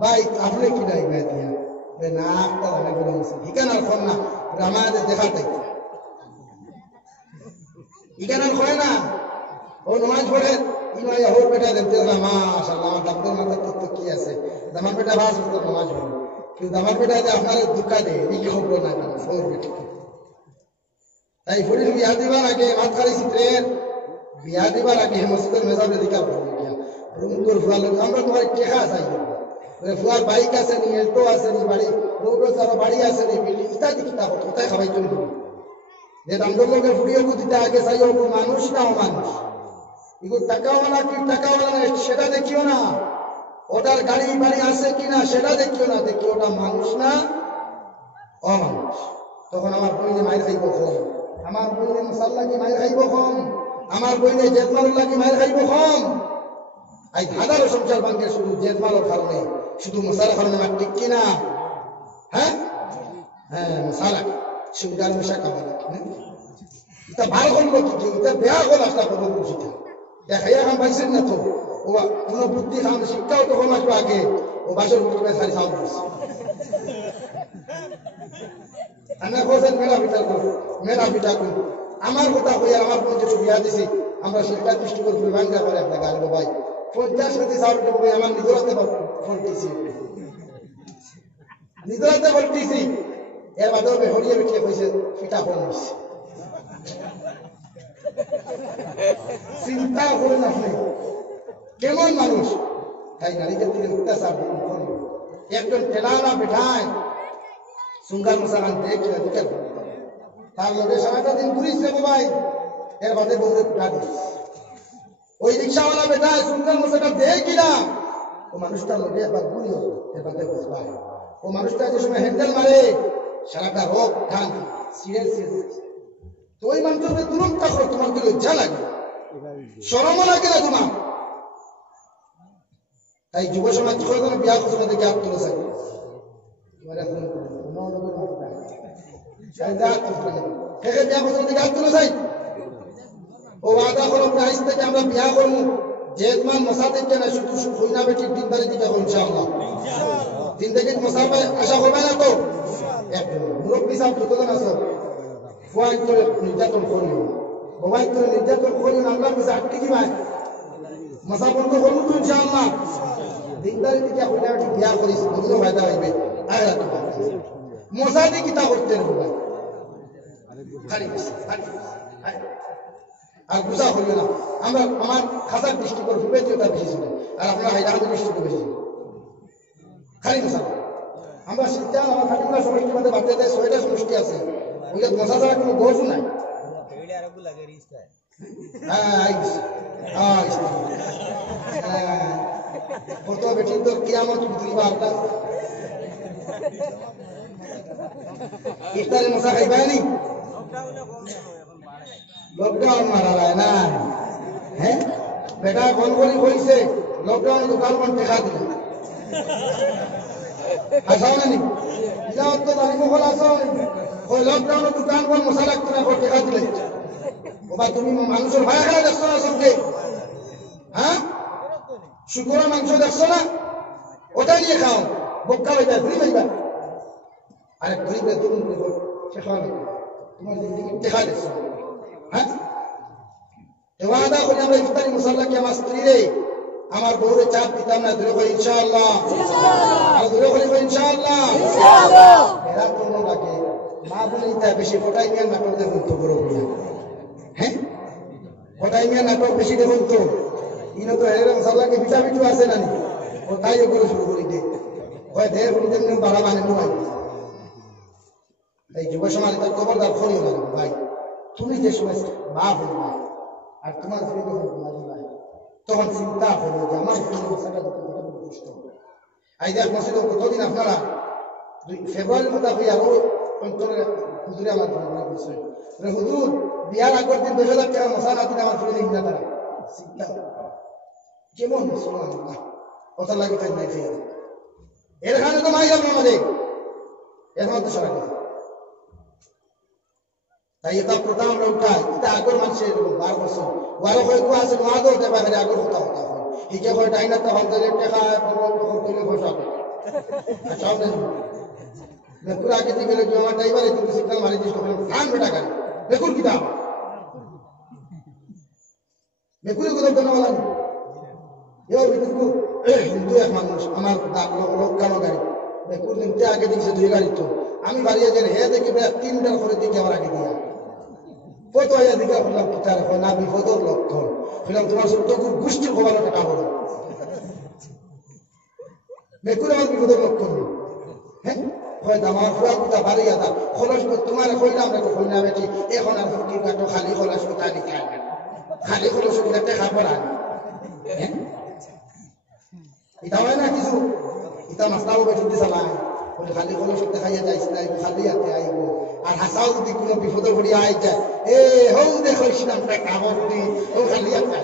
ভাই আপনি কি নাই বিয়া দিয়া না আপনার অনেক বড় হয়েছে ঠিকানার ফোন না আমাদের দেখা তাই ঠিকানার হয় না ও নমাজ পড়ে ইমাই হোর বেটা দেখতে মাশাআল্লাহ আমার ডাক্তার মাথার তত্ত্ব কি আছে আমার বেটা ভাস নমাজ পড়ে কিন্তু আমার বেটা আপনার দুঃখা দেয় এই খবর না কেন ফোর বেটা তাই ফরির বিয়া দিবার আগে মাতকারি চিত্রের বিয়া দিবার আগে মসজিদের মেজাবে দিকা পড়ে গিয়া রুমুর ফুয়া লোক আমরা তোমার টেকা চাই ফুয়ার বাইক আছে নি এল্টো আছে নি বাড়ি রোডও তার বাড়ি আছে নি বিল্ডিং ইত্যাদি কিতাব কোথায় খাবাই চলে যে দামদর লোকের ফুড়িয়ে দিতে আগে চাই ও মানুষ না ও মানুষ এগুলো টাকাওয়ালা কি টাকাওয়ালা না সেটা দেখিও না ওটার গাড়ি বাড়ি আছে কিনা সেটা দেখিও না দেখি ওটা মানুষ না অমানুষ তখন আমার বইনে মায়ের খাইব কম আমার বইনে মশাল্লা কি মায়ের খাইব কম আমার বইনে জেদমাল্লা কি মায়ের খাইব কম এই হাজারো সংসার ভাঙ্গে শুধু জেদমালের কারণে শুধু মশালার কারণে আমার ঠিক কিনা হ্যাঁ হ্যাঁ সালা সুন্দর মশা খাওয়া এটা ভালো করবো কি এটা বেয়া হল আশা করবো বুঝিটা দেখাইয়া কাম পাইছেন না তো ও কোন বুদ্ধি খাম শিক্ষাও তো কম আসবে আগে ও বাসর বুঝবে সারি সাউন্ড করছে আমরা কোথায় মেলা পিঠা করবো আমার কথা কই আমার পঞ্চাশ বিয়া দিছি আমরা শিক্ষা দৃষ্টি করে ভাঙ্গা করে আপনাকে আনবো ভাই 50 কেজি চাউল করবো আমার নিজরাতে ফলতেছি নিজরাতে ফলতেছি এর বাদেও হরিয়ে বেটিয়ে কইছে পিঠা ফলিস চিন্তা করেন আপনি কেমন মানুষ তাই নারীদের দিকে অত্যাচার একজন টেলারা বেঠায় সুঙ্গার মশালান দেখলে দুটার তার লোকে সারাটা দিন ঘুরিস রে ভাই এর বাদে বউরে পিঠা দিস ওই রিক্সাওয়ালা বেটায় সুন্দর মশাটা দেখি না ও মানুষটার লোকে একবার ঘুরিও এর বাদে বস ভাই ও মানুষটা যে সময় হ্যান্ডেল মারে সারাটা রোগ টান সিরিয়াস তো ওই মানুষের তুরন্ত করো তোমার কি লজ্জা লাগে শরম লাগে না তোমার তাই যুব সমাজ কোনো বিয়া করছে দেখে হাত তুলে চাই বিয়া করছে দেখে হাত তুলে চাই ও আদা করো আইস থেকে আমরা বিয়া করবো জেদমান মশা দেখে না শুধু হইনা বেটির দিন বাড়ি দিতে হবে ইনশাআল্লাহ দিন থেকে মশা আশা করবে না তো মুরব্বী সাহেব কতজন আছো ফুয়াই করে নির্যাতন করিও মোবাইল করে নির্যাতন করিও আল্লাহর কাছে আটকে কি ভাই মশা বন্ধ করবো তো ইনশাআল্লাহ দিনদারি থেকে হইনা বেটি বিয়া করিস অন্য ফায়দা হইবে আর মশা দিয়ে কিতা করতে হবে খালি আর বুঝা হইল না আমরা আমার খাসার দৃষ্টিকোণ বিবেচনা বেশি ছিল আর আপনার হাইলাকান্দের দৃষ্টিকোণ বেশি ছিল খালি মশা আমরা শীতকাল আমার খাটিগুলা সমষ্টির মধ্যে বাচ্চাদের ৬টা সমষ্টি আছে ওইটা মশা ছাড়া কোনো গোফও নাই কত বেটির তো কিয়ামত তুলিবা আপনার ইফতারে মশা খাইবা নি লকডাউন মারা যায় না হ্যাঁ বেটা ফোন করি কইছে লকডাউন দোকান কোন দেখা দিল আসাও না নি যাও তো দাঁড়ি মহল আসো ওই লকডাউন দোকান কোন মশা লাগতো না কোন দেখা দিলে ওবা তুমি মানুষের ভায়া খেলা দেখছো না সবকে হ্যাঁ শুকরের মাংস দেখছো না ওটা নিয়ে খাও বক্কা হইবা ফ্রি হইবা আরে গরিবের তরুণ সে খাওয়াবে তোমার জিন্দগি দেখা দেখছো হ্যাঁ ওয়াদা করি আমরা ইফতারি মুসাল্লাকে আমার স্ত্রী রে আমার বউরে চাপ দিতাম না দূরে কই ইনশাআল্লাহ আর দূরে কই ইনশাআল্লাহ এরা তো লাগে মা বলে তা বেশি ফটাই মিয়া নাটক দেখুন তো বড় বড় হ্যাঁ ফটাই মিয়া নাটক বেশি দেখুন তো ইনো তো এর মুসাল্লাকে পিঠা পিঠু আছে না ও তাই করে শুরু করি দে ওই দেড় কোটি দিন বাড়া মানে নয় এই যুব সমাজ তার খবরদার করিও না ভাই তুমি যে সময় মা হইবে আর তোমার স্ত্রী যখন ঘুমাবি ভাই তখন চিন্তা করবে যে আমার স্ত্রীর মশাটা দুষ্ট আই দেখ মসজিদ কতদিন আপনারা ফেব্রুয়ারির মতো হয়ে আরো অন্তরে হুজুরে আমার ঘরে বলছে হুজুর বিয়ার আগের দিন 10,000 টাকা মশা না দিলে আমার ফিরে নিয়ে তারা চিন্তা কেমন মুসলমান কথা লাগে তাই নাই খেয়ে এখানে তো মাই যাবো আমাদের এখন তো সবাই তাই এটা প্রথম আমরা উঠাই এটা আগর মানুষের 12 বছর 12 হয়তো আছে নোয়াদও হতে পারে আগর হতা হতা হয় হিকে হয় ডাইনা তো হতে টাকা 15 তুলে বসা আচ্ছা আমরা বেকুর আগে থেকে গেলে কি আমার ড্রাইভার এই সিগন্যাল মারি দিস তখন কান বেটা গাড়ি বেকুর কি দাও বেকুর কত দেনা वाला এও বিটুকু হিন্দু এক মানুষ আমার লোক কালো গাড়ি বেকুর নিতে আগে দিছে 2 গাড়ি তো আমি বাড়িয়ে গেলে হে দেখি 3টার করে দিকে আমার আগে দিয়া কত আয়া দিকে বললাম কি তার না বিপদর লক্ষণ বললাম তোমার সব তো গোষ্ঠীর খবর টাকা বলো বেকুর আমার বিপদর লক্ষণ হ্যাঁ হয় আমার ফুয়া কুতা বাড়িয়া দা খরচ তোমার কইলাম না কইনা বেটি এখন আর কি কাটো খালি খরচ কথা লিখা খালি খরচ করতে খাবার হ্যাঁ এটা হয় না কিছু এটা মাস্টারও বেটি দিছে না বলে খালি খরচ করতে খাইয়া যাইছ না খালি আতে আইব আর হাসাও যদি কোনো বিপদে পড়ি আই যায় এ হৌ দেখো ইসলামটা কামড় দি ও খালি আতে